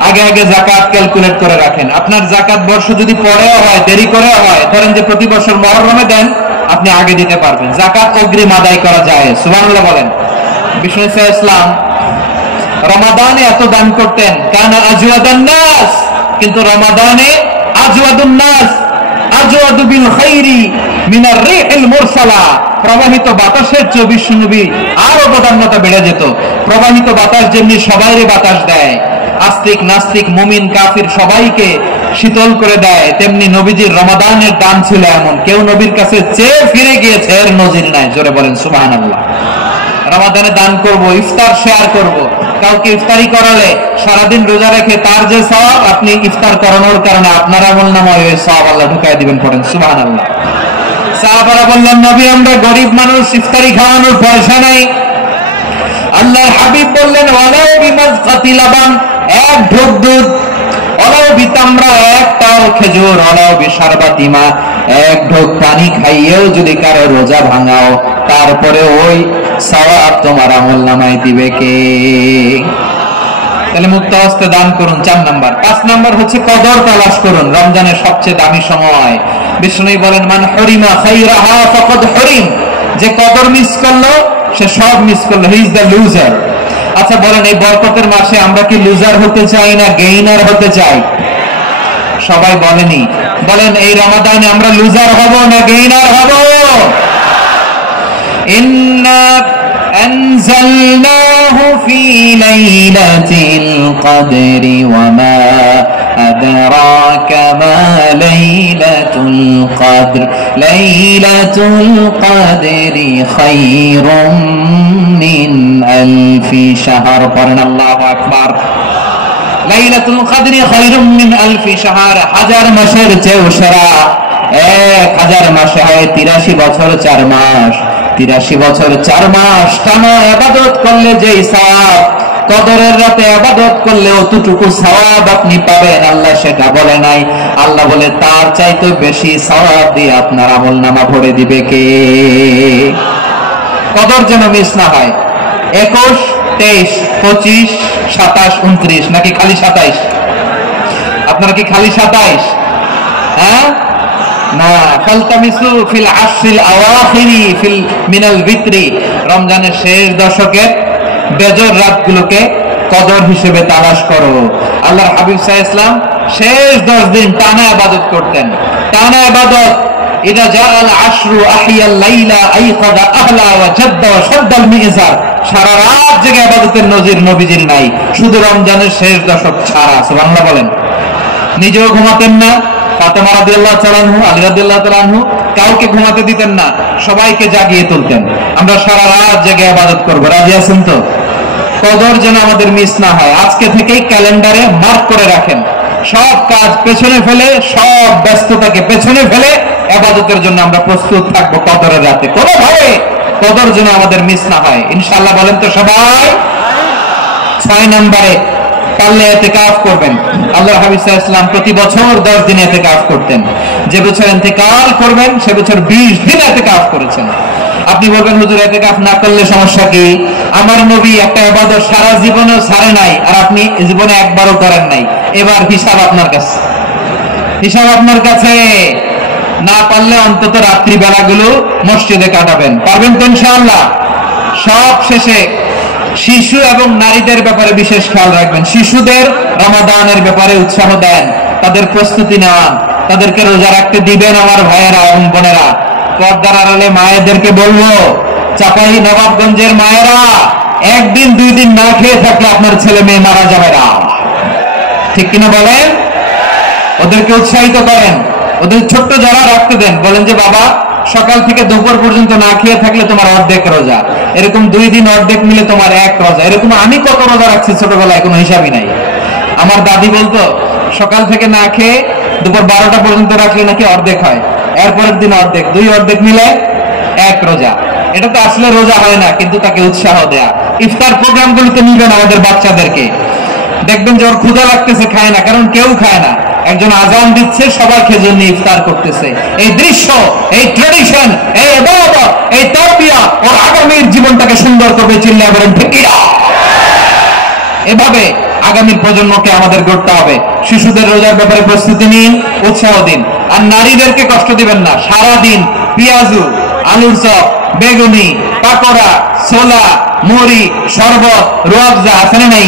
আগে আগে যাকাত ক্যালকুলেট করে রাখেন। আপনার যাকাত বর্ষ যদি পরেও হয়, দেরি করেও হয়, ধরেন যে প্রতি বছর মুহররমে দেন, আপনি আগে দিতে পারবেন। যাকাত অগ্রিম আদায় করা যায়। সুবহানাল্লাহ বলেন। বিষ্ণু ইসলাম রমাদানে এত দান করতেন, কানা আজওয়াদান নাস, কিন্তু রমাদানে আজওয়াদুন নাস আজওয়াদু বিল খাইরি মিনার রিহিল মুরসালা, প্রবাহিত বাতাসের চেয়ে বিশ্বনবী আরো প্রাধান্যতা বেড়ে যেত। প্রবাহিত বাতাস যেমনি সবাইরে বাতাস দেয়, আস্তিক নাস্তিক মুমিন কাফির সবাইকে শীতল করে দেয়, তেমনি নবীজির রমাদানের দান ছিল এমন, কেউ নবীর কাছে চেয়ে ফিরে গিয়েছে এর নজির নাই। জোরে বলেন সুবহানাল্লাহ। রমাদানে দান করব, ইফতার শেয়ার করব। কাউকে ইফতারি করালে সারাদিন রোজা রেখে তার যে সওয়াব, আপনি ইফতার করানোর কারণে আপনার আমলনামায় ওই সওয়াব আল্লাহ ঢুকায় দিবেন। পড়েন সুবহানাল্লাহ। সাহাবারা বললেন, নবী আমরা গরিব মানুষ, ইফতারি খাওয়ানোর পয়সা নাই। আল্লাহর হাবিব বললেন, ওয়ালাউ বিমাজকাতি লাবান, এক ঢোক দুধ, ওয়ালাউ বিতামরা, একটাও খেজুর, ওয়ালাউ বিশারবাতি মা, এক ঢোক পানি খাইয়েও যদি কারো রোজা ভাঙাও, তারপরে ওই সওয়াব তোমার আমলনামায় দিবে কে? তাহলে মুক্ত হস্তে দান করুন, 4 নাম্বার। 5 নাম্বার হচ্ছে কদর তালাশ করুন, রমজানের সবচেয়ে দামি সময়। বিষ্ণু বলেন, মান হরিমা খাইরাহা ফাকাদ হরিম, যে কদর মিস করলো সে সব মিস করলো, হি ইজ দ্য লুজার। আচ্ছা বলেন, এই বরকতের মাসে আমরা কি লুজার হতে চাই না গেইনার হতে চাই? সবাই বলেনি, বলেন এই রমাদানে আমরা লুজার হব না গেইনার হব? ইন্না أنزلناه في ليلة القدر وما أدراك ما ليلة القدر ليلة القدر خير من ألف شهر قرن الله أكبر লাইলাতুল কদরি খায়রুম মিন আলফি শাহর, 1000 মাসের চেয়েও সেরা। 1000 মাসে হয় 83 বছর 4 মাস। 83 বছর 4 মাস টানা ইবাদত করলে যেই সওয়াব, কদরের রাতে ইবাদত করলে অতটুকু সওয়াব আপনি পাবেন, আল্লাহ সেটা বলে নাই। আল্লাহ বলে তার চাইতে বেশি সওয়াব দিয়ে আপনার আমলনামা ভরে দিবে কে? কদর যেন মিস না হয়। 21, 23, 25, 27, 29 নাকি খালি 27? আপনারা কি খালি 27? হ্যাঁ না, ফালতামিসু ফিল আশরিল আওয়াখিরি ফিল মিনাল বিত্রি, রমজানের শেষ দশকের বেজর রাতগুলোকে কদর হিসেবে তালাশ করো। আল্লাহর হাবিব সাল্লাল্লাহু আলাইহি ওয়াসাল্লাম শেষ 10 দিন টানা ইবাদত করতেন, টানা ইবাদত। ইদা জাআল আশরু আহিয়াল লাইলা আইকাদা আহলা ওয়া জাদ্দা ওয়া শাদ্দাল মিজার, সারা রাত জেগে ইবাদতের নজির নবীজির নাই, শুধু রমজানের শেষ দশক ছাড়া। সুবহানাল্লাহ বলেন। নিজেও ঘুমাতেন না, ফাতেমা রাদিয়াল্লাহু তাআলা আনহু, আলী রাদিয়াল্লাহু তাআলা আনহু কাউকে ঘুমাতে দিতেন না, সবাইকে জাগিয়ে তুলতেন। আমরা সারা রাত জেগে ইবাদত করব, রাজি আছেন তো? কদর যেন আমাদের মিস না হয়। আজকে থেকেই ক্যালেন্ডারে মার্ক করে রাখেন, সব কাজ পেছনে ফেলে, সব ব্যস্ততাকে পেছনে ফেলে ইবাদতের জন্য আমরা প্রস্তুত থাকবো কদরের রাতে। কোনোভাবে কদর যেন আমাদের মিস না হয়, ইনশাআল্লাহ। বলেন তো সবাই? 6 নম্বরে পারলে ইতিকাফ করবেন। আল্লাহর হাবিব সাল্লাল্লাহু আলাইহি ওয়াসাল্লাম প্রতি বছর 10 দিন ইতিকাফ করতেন। যে বছর ইন্তেকাল করবেন সে বছর 20 দিন ইতিকাফ করেছেন। আপনি বলবেন, হুজুর ইতিকাফ না করলে সমস্যা কি? আমার নবী একটা ইবাদত সারা জীবনেও ছাড়ে নাই, আর আপনি জীবনে একবারও করেন নাই। এবার হিসাব আপনার কাছে, হিসাব আপনার কাছে। না পারলে অন্তত রাত্রি বেলাগুলো মসজিদে কাটাবেন। পারবেন তো ইনশাআল্লাহ? সব শেষে শিশু এবং নারীদের ব্যাপারে বিশেষ খেয়াল রাখবেন। শিশুদের রমাদানের ব্যাপারে উৎসাহ দেন, তাদের প্রস্তুতি নেওয়ান, তাদেরকে রোজা রাখতে দিবেন। আমার ভাইয়েরা এবং বোনেরা, পর্দার আড়ালে মায়েদেরকে বলবো, চাপাই নবাবগঞ্জের মায়েরা, 1 দিন 2 দিন না খেয়ে থাকলে আপনার ছেলে মেয়ে মারা যাবে না। ঠিক কিনা বলেন? ওদেরকে উৎসাহিত করেন, ওদের ছোট্ট যারা রাখতে দেন, বলেন যে বাবা সকাল থেকে দুপুর পর্যন্ত না খেয়ে থাকলে তোমার অর্ধেক রোজা, এরকম 2 দিন অর্ধেক মিলে তোমার 1 রোজা। এরকম আমি কত রোজা রাখছি ছোটবেলায়, কোনো হিসাবই নাই। আমার দাদি বলতো, সকাল থেকে না খেয়ে দুপুর 12টা পর্যন্ত রাখলে নাকি অর্ধেক হয়, এরপরের দিন অর্ধেক, 2 অর্ধেক মিলে 1 রোজা। এটা তো আসলে রোজা হয় না, কিন্তু তাকে উৎসাহ দেয়া। ইফতার প্রোগ্রামগুলোতে নিবেন আমাদের বাচ্চাদেরকে, দেখবেন যে ওর ক্ষুধা লাগতেছে, খায় না, কারণ কেউ খায় না। একজন আজান দিচ্ছে, সবাই খেজুর নিয়ে ইফতার করতেছে। এই দৃশ্য, এই ট্র্যাডিশন, এই ইবাদত, এই তারবিয়া ওর আগামীর জীবনটাকে সুন্দর করবে। চিল্লায় বলেন ঠিক কি না? এভাবে আগামীর প্রজন্মকে আমাদের গড়তে হবে। শিশুদের রোজার ব্যাপারে প্রস্তুতি নিন, উৎসাহ দিন। আর নারীদেরকে কষ্ট দিবেন না। সারা দিন পেঁয়াজু, আলুর চপ, বেগুনি, পাকোড়া, ছোলা, মুড়ি, শরবত, রুয়াবজা আছে না নাই?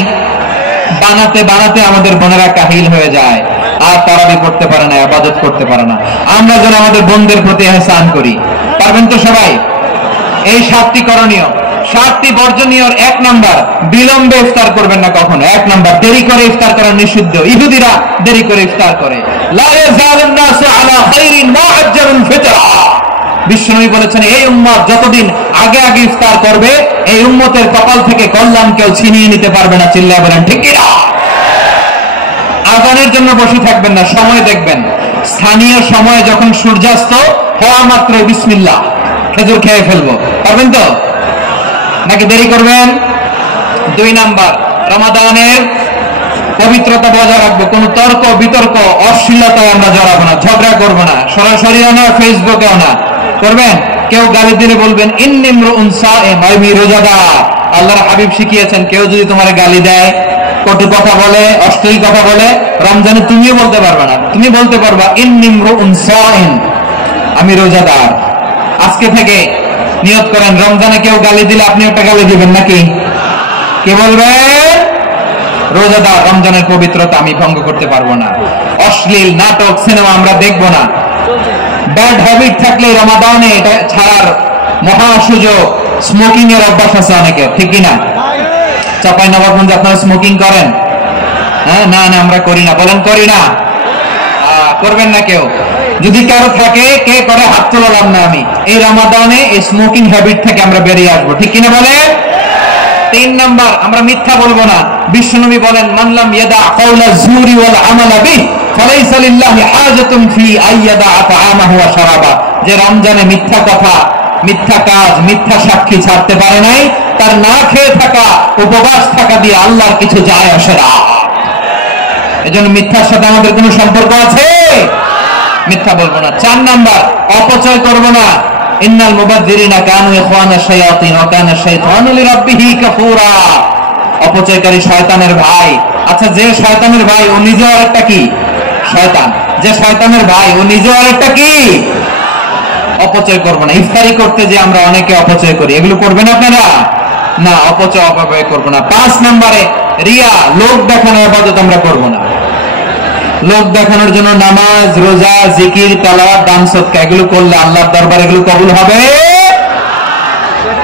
বানাতে বানাতে আমাদের বোনেরা কাহিল হয়ে যায়, আর তারাবি করতে পারে না, ইবাদত করতে পারে না। আমরা যেন আমাদের বোনদের প্রতি ইহসান করি। পারবেন তো সবাই? এই 7টি করণীয়, 7টি বর্জনীয়। 1 নাম্বার, বিলম্বে ইফতার করবেন না কখনো। 1 নাম্বার, দেরি করে ইফতার করা নিষিদ্ধ। ইহুদিরা দেরি করে ইফতার করে। লা ইয়াজালুন নাসু আলা খাইরিন মা আজ্জালুল ফিতরা। বিশ্বনবী বলেছেন, এই উম্মত যতদিন আগে আগে ইফতার করবে, এই উম্মতের কপাল থেকে কল্যাণ কেউ ছিনিয়ে নিতে পারবে না। চিল্লায় বলেন ঠিক কি না? আযানের জন্য বসে থাকবেন না, সময় দেখবেন। স্থানীয় সময়ে যখন সূর্যাস্ত হওয়া মাত্র বিসমিল্লাহ, খেজুর খেয়ে ফেলবো। পারবেন তো নাকি দেরি করবেন? 2 নাম্বার, রমাদানের পবিত্রতা বজায় রাখবো। কোন তর্ক বিতর্ক অশ্লীলতায় আমরা জড়াবো না, ঝগড়া করবো না, সরাসরিও না, ফেসবুকেও না। করবেন? কেউ গালি দিলে বলবেন ইন্নী ইমরুউন সাইম, আমি রোজাদার। আল্লাহর হাবিব শিখিয়েছেন, কেউ যদি তোমার গালি দেয়, কটু কথা বলে, অশ্লীল কথা বলে, রমজানে তুমিও বলতে পারবে না। তুমি বলতে পারবা ইন্নী ইমরুউন সাইম, আমি রোজাদার। আজকে থেকে নিয়ত করেন, রমজানে কেউ গালি দিলে আপনি একটা গালি দিবেন নাকি? কে বলবেন? রোজাদার। রমজানের পবিত্রতা আমি ভঙ্গ করতে পারবো না। অশ্লীল নাটক, সিনেমা আমরা দেখবো না। ব্যাড হ্যাবিট থাকলে রমাদানে এটা ছাড়ার মহা সুযোগ। স্মোকিং এর অভ্যাস আছে অনেকের, ঠিক কিনা? চাঁপাইনবাবগঞ্জে আপনারা স্মোকিং করেন? হ্যাঁ, না না আমরা করি না। বলেন করি না। করবেন না কেউ? যদি কারো থাকে, কে করে হাত তোলাম না আমি। এই রমাদানে এই স্মোকিং হ্যাবিট থেকে আমরা বেরিয়ে আসবো, ঠিক কিনা বলেন? 3 নাম্বার, আমরা মিথ্যা বলবো না। বিশ্বনবী বলেন, মান লাম ইয়াদা কাওলা যুরি ওয়াল আমালা বিহি ফালাইসা লিল্লাহি হাজাতুন ফি আইয়াদা তাআমাহু ওয়া শারাবা। যে রমজানে মিথ্যা কথা, মিথ্যা কাজ, মিথ্যা সাক্ষী ছাড়তে পারে নাই, তার না খেয়ে থাকা, উপবাস থাকা দিয়ে আল্লাহর কিছু যায় আসে না। এজন্য মিথ্যার সাথে আমাদের কোনো সম্পর্ক আছে? মিথ্যা বলবো না। 4 নাম্বার, অপচয় করবো না। ইন্নাল মুবাযযিরিনা কানু ইখওয়ানাশ শায়াতিন ওয়া কানা শাইতানু লিরাব্বিহি কাফুরা। অপচয়কারী শয়তানের ভাই। আচ্ছা, যে শয়তানের ভাই ও নিজেও আরেকটা কি? শয়তান। যে শয়তানের ভাই ও নিজেও আরেকটা কি? অপচয় করবো না। ইফতারি করতে যে আমরা অনেকে অপচয় করি, এগুলো করবেন আপনারা? না, অপচয় অপব্যয় করবো না। 5 নম্বরে, রিয়া, লোক দেখানো ইবাদত আমরা করবো না। লোক দেখানোর জন্য নামাজ, রোজা, জিকির, তেলাওয়াত, দান সদকা এগুলো করলে আল্লাহর দরবারে এগুলো কবুল হবে।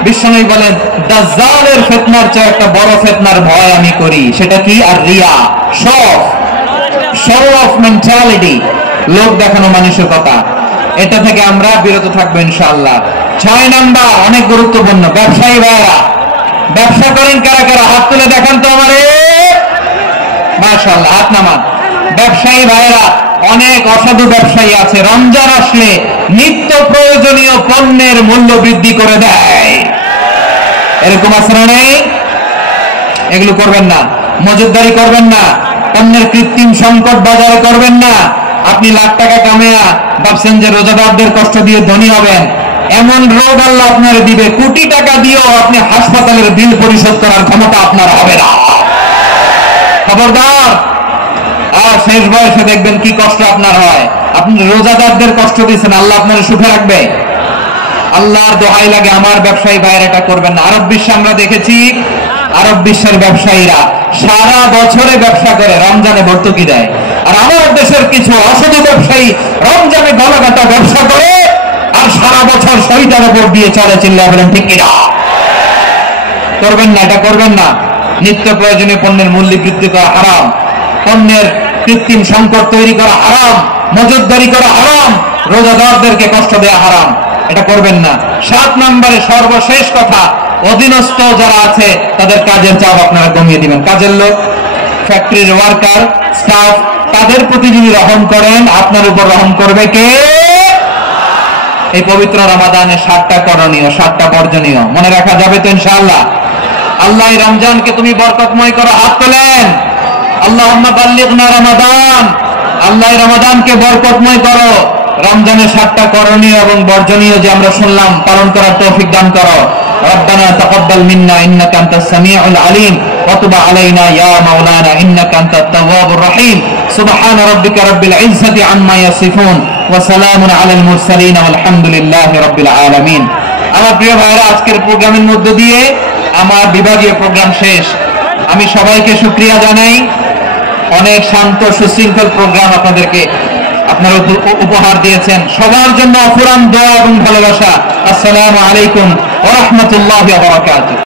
বিশ্বনবী বলেন, দাজ্জালের ফিতনার চেয়ে একটা বড় ফিতনার ভয় আমি করি। সেটা কি? আর রিয়া, শো অফ মেন্টালিটি, লোক দেখানো মানসিকতা। এটা থেকে আমরা বিরত থাকবো ইনশাআল্লাহ। 6 নাম্বার, অনেক গুরুত্বপূর্ণ। ব্যবসায়ী ভাইরা, ব্যবসা করেন কারা কারা? হাত তুলে দেখান তো আমারে। মাশাআল্লাহ, হাত নামান। ব্যবসায়ী ভাইরা, অনেক অসাধু ব্যবসায়ী আছে, রমজান আসলে নিত্য প্রয়োজনীয় পণ্যের মূল্য বৃদ্ধি করে দেয়। এরকম আছে না নেই? এগুলো করবেন না। মজুদদারি করবেন না। পণ্যের কৃত্রিম সংকট বাজারে করবেন না। আপনি লাখ টাকা কামায়া ভাবছেন যে রোজাদারদের কষ্ট দিয়ে ধনী হবেন। এমন রোগ আল্লাহ আপনার দিবে, কোটি টাকা দিয়েও আপনি হাসপাতালের বিল পরিশোধ করার ক্ষমতা আপনার হবে না। খবরদার। আর শেষ বয়সে দেখবেন কি কষ্ট আপনার হয়। আপনি রোজাদারদের কষ্ট দিচ্ছেন, আল্লাহ আপনার সুখে রাখবে? আল্লাহর দোহাই লাগে, আমার ব্যবসায়ী ভাইয়ের এটা করবেন না। আরব বিশ্বে আমরা দেখেছি, আরব বিশ্বের ব্যবসায়ীরা সারা বছরে ব্যবসা করে, রমজানে ভর্তুকি দেয়। আর আমার দেশের কিছু অসাধু ব্যবসায়ী রমজানে গলাকাটা ব্যবসা করে আর সারা বছর শহীদের উপর দিয়ে চলে। চিল্লায় বলেন ঠিক কিনা? করবেন না, এটা করবেন না। নিত্য প্রয়োজনীয় পণ্যের মূল্য বৃদ্ধি করা হারাম, পণ্যের কৃত্রিম সংকট তৈরি করা হারাম, মজুদদারি করা হারাম, রোজাদারদেরকে কষ্ট দেওয়া হারাম। এটা করবেন না। 7 নম্বরে সর্বশেষ কথা, অধীনস্থ যারা আছে তাদের কাজের চাপ আপনারা কমিয়ে দিবেন। কাজের লোক, ফ্যাক্টরির ওয়ার্কার, স্টাফ, তাদের প্রতি যদি রহম করেন, আপনার উপর রহম করবে কে? এই পবিত্র রমাদানে 7টা করণীয়, 7টা বর্জনীয় মনে রাখা যাবে তো ইনশাআল্লাহ? আল্লাহ রমজানকে তুমি বরকতময় করো। হাত তোলেন। আল্লাহুম্মা বাল্লিগনা রমাদান। আল্লাহ রমাদানকে বরকতময় করো। রমজানের 7টা করণীয় এবং বর্জনীয় যে আমরা শুনলাম, পালন করার তৌফিক দান করো। রব্বানা তাকাব্বাল মিন্না ইন্নাকা আনতাস সামিউল আলিম ওয়া তুব আলাইনা ইয়া মাওলানা ইন্নাকা আনতাত তাওয়াবুর রহিম। সুবহান রাব্বিকা রাব্বিল ইজ্জাতি আম্মা ইয়াসিফুন ওয়া সালামুন আলাল মুরসালিন ওয়াল হামদুলিল্লাহি রাব্বিল আলামিন। আমার প্রিয় ভাইরা, আজকের প্রোগ্রামের মধ্য দিয়ে আমার বিভাগীয় প্রোগ্রাম শেষ। আমি সবাইকে শুকরিয়া জানাই। অনেক শান্ত সুশৃঙ্খল প্রোগ্রাম আপনারা উপহার দিয়েছেন। সবার জন্য অফুরান দোয়া এবং ভালোবাসা। আসসালামু আলাইকুম ওয়া রাহমাতুল্লাহি ওয়া বারাকাতুহু।